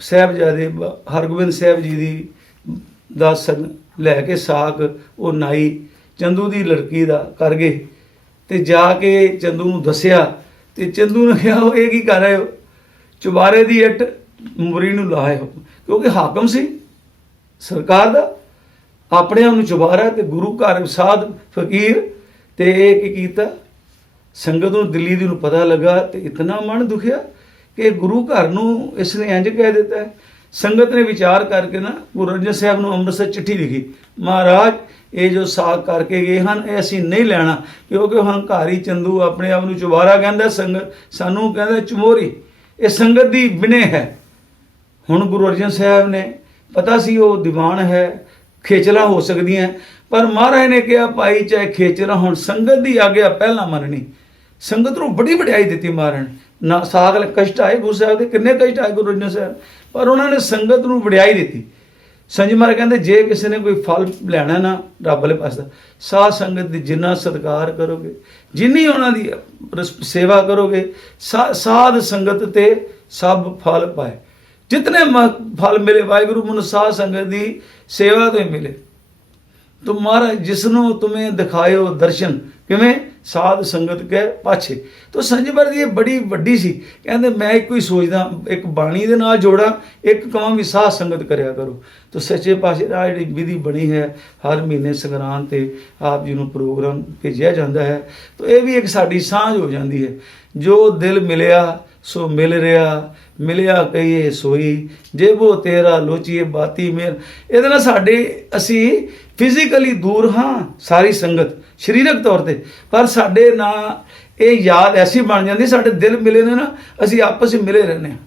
ਸਾਹਿਬਜ਼ਾਦੇ ਹਰਗੋਬਿੰਦ ਸਾਹਿਬ ਜੀ ਦੀ ਦਾਸਨ ਲੈ ਕੇ ਸਾਕ ਉਹ ਨਾਈ ਚੰਦੂ ਦੀ ਲੜਕੀ ਦਾ ਕਰ ਗਏ ਤੇ ਜਾ ਕੇ ਚੰਦੂ ਨੂੰ ਦੱਸਿਆ ਤੇ ਚੰਦੂ ਨੇ ਕਿਹਾ ਉਹ ਇਹ ਕੀ ਕਰ ਰਹੇ ਹੋ, ਚੁਬਾਰੇ ਦੀ ਇੱਟ ਮੁਰੀ ਨੂੰ ਲਾਏ ਹੋ। ਕਿਉਂਕਿ ਹਾਕਮ ਸੀ ਸਰਕਾਰ ਦਾ, ਆਪਣੇ ਆਪ ਨੂੰ ਚੁਬਾਰਾ ਤੇ ਗੁਰੂ ਘਰ ਸਾਧ ਫਕੀਰ। ਤੇ ਇਹ ਕੀ ਕੀਤਾ, ਸੰਗਤ ਨੂੰ ਦਿੱਲੀ ਦੀ ਨੂੰ ਪਤਾ ਲੱਗਾ ਤੇ ਇਤਨਾ ਮਨ ਦੁਖਿਆ ਕਿ ਗੁਰੂ ਘਰ ਨੂੰ ਇਸ ਨੇ ਇੰਜ ਕਹਿ ਦਿੱਤਾ ਹੈ। ਸੰਗਤ ਨੇ ਵਿਚਾਰ ਕਰਕੇ ਨਾ ਗੁਰੂ ਅਰਜਨ ਸਾਹਿਬ ਨੂੰ ਅੰਮ੍ਰਿਤਸਰ ਚਿੱਠੀ ਲਿਖੀ, ਮਹਾਰਾਜ ਇਹ ਜੋ ਸਾਕ ਕਰਕੇ ਗਏ ਹਨ ਇਹ ਅਸੀਂ ਨਹੀਂ ਲੈਣਾ, ਕਿਉਂਕਿ ਹੰਕਾਰੀ ਚੰਦੂ ਆਪਣੇ ਆਪ ਨੂੰ ਚੁਬਾਰਾ ਕਹਿੰਦਾ, ਸੰਗਤ ਸਾਨੂੰ ਕਹਿੰਦਾ ਚਮੋਰੀ। ਇਹ ਸੰਗਤ ਦੀ ਬਿਨੇ ਹੈ। ਹੁਣ ਗੁਰੂ ਅਰਜਨ ਸਾਹਿਬ ਨੇ ਪਤਾ ਸੀ ਉਹ ਦੀਵਾਨ ਹੈ, ਖੇਚਲਾਂ ਹੋ ਸਕਦੀਆਂ, ਪਰ ਮਹਾਰਾਜ ਨੇ ਕਿਹਾ ਭਾਈ ਚਾਹੇ ਖੇਚਲਾਂ ਹੁਣ ਸੰਗਤ ਦੀ ਆਗਿਆ ਪਹਿਲਾਂ ਮੰਨਣੀ। ਸੰਗਤ ਨੂੰ ਬੜੀ ਵਡਿਆਈ ਦਿੱਤੀ ਮਹਾਰਾਜ ਨੇ। ਨਾ ਸਾਗ ਕਸ਼ਟ ਆਏ ਗੁਰੂ ਸਾਹਿਬ ਦੇ, ਕਿੰਨੇ ਕਸ਼ਟ ਆਏ ਗੁਰੂ ਅਰਜਨ ਸਾਹਿਬ, ਪਰ ਉਹਨਾਂ ਨੇ ਸੰਗਤ ਨੂੰ ਵਡਿਆਈ ਦਿੱਤੀ। ਸੰਜੇ ਮਹਾਰਾਜ ਕਹਿੰਦੇ ਜੇ ਕਿਸੇ ਨੇ ਕੋਈ ਫਲ ਲੈਣਾ ਨਾ ਰੱਬ ਵਾਲੇ ਪਾਸੇ ਦਾ, ਸਾਧ ਸੰਗਤ ਦੀ ਜਿੰਨਾ ਸਤਿਕਾਰ ਕਰੋਗੇ, ਜਿੰਨੀ ਉਹਨਾਂ ਦੀ ਸੇਵਾ ਕਰੋਗੇ, ਸਾਧ ਸੰਗਤ ਤੇ ਸਭ ਫਲ ਪਾਏ। ਜਿਤਨੇ ਫਲ ਮਿਲੇ ਵਾਹਿਗੁਰੂ ਮਨ ਸਾਧ ਸੰਗਤ ਦੀ ਸੇਵਾ ਤੋਂ ਹੀ ਮਿਲੇ। तो महाराज जिसनो तुम्हें दिखायो दर्शन किवें साध संगत के पाछे। तो संजय महाराज ये बड़ी वड्डी सी, कहते मैं एक ही सोचदा एक बाणी दे नाल जोड़ा, एक कवां भी साध संगत करया करो। तो सच्चे पातशाह आ जिहड़ी विधि बनी है हर महीने संगरांद ते आप जी नूं प्रोग्राम भेजिया जाता है, तो ये भी एक साडी सांझ हो जाती है। जो दिल मिलिया सो मिल रहा, मिलिया कहिए सोई, जे वो तेरा लोचीए बाती मेर। ਇਹਦੇ ਨਾਲ ਸਾਡੇ ਅਸੀਂ ਫਿਜ਼ੀਕਲੀ ਦੂਰ ਹਾਂ ਸਾਰੀ ਸੰਗਤ ਸਰੀਰਕ ਤੌਰ ਤੇ, ਪਰ ਸਾਡੇ ਨਾਲ ਇਹ ਯਾਦ ਐਸੀ ਬਣ ਜਾਂਦੀ, ਸਾਡੇ ਦਿਲ ਮਿਲੇ ਨੇ ਨਾ, ਅਸੀਂ ਆਪਸ ਵਿੱਚ ਮਿਲੇ ਰਹਿੰਦੇ ਹਾਂ।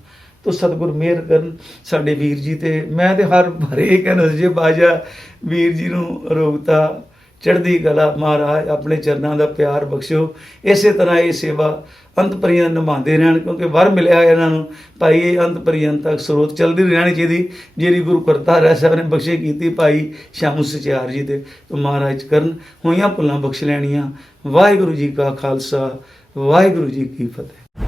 ਤੋ ਸਤਿਗੁਰ ਮਿਹਰ ਕਰਨ ਸਾਡੇ ਵੀਰ ਜੀ ਤੇ। ਮੈਂ ਤੇ ਹਰ ਭਰੇ ਕਹਿੰਦਾ ਜੇ ਬਾਜਾ ਵੀਰ ਜੀ ਨੂੰ ਰੋਗਤਾ ਚੜ੍ਹਦੀ ਕਲਾ ਮਹਾਰਾਜ ਆਪਣੇ ਚਰਨਾਂ ਦਾ ਪਿਆਰ ਬਖਸ਼ਿਓ। ਇਸੇ ਤਰ੍ਹਾਂ ਇਹ ਸੇਵਾ ਅੰਤ ਪਰਿਅੰਤ ਨਿਭਾਉਂਦੇ ਰਹਿਣ, ਕਿਉਂਕਿ ਵਰ ਮਿਲਿਆ ਇਹਨਾਂ ਨੂੰ ਭਾਈ ਇਹ ਅੰਤ ਪਰਿਅੰਤ ਤੱਕ ਸਰੋਤ ਚੱਲਦੀ ਰਹਿਣੀ ਚਾਹੀਦੀ, ਜਿਹੜੀ ਗੁਰੂ ਕਰਤਾ ਰਹਿ ਸਾਹਿਬ ਨੇ ਬਖਸ਼ੇ ਕੀਤੀ ਭਾਈ ਸ਼ਾਮੂ ਸਚਿਆਰ ਜੀ ਦੇ। ਤੋਂ ਮਹਾਰਾਜ ਕਰਨ ਹੋਈਆਂ ਭੁੱਲਾਂ ਬਖਸ਼ ਲੈਣੀਆਂ। ਵਾਹਿਗੁਰੂ ਜੀ ਕਾ ਖਾਲਸਾ, ਵਾਹਿਗੁਰੂ ਜੀ ਕੀ ਫਤਿਹ।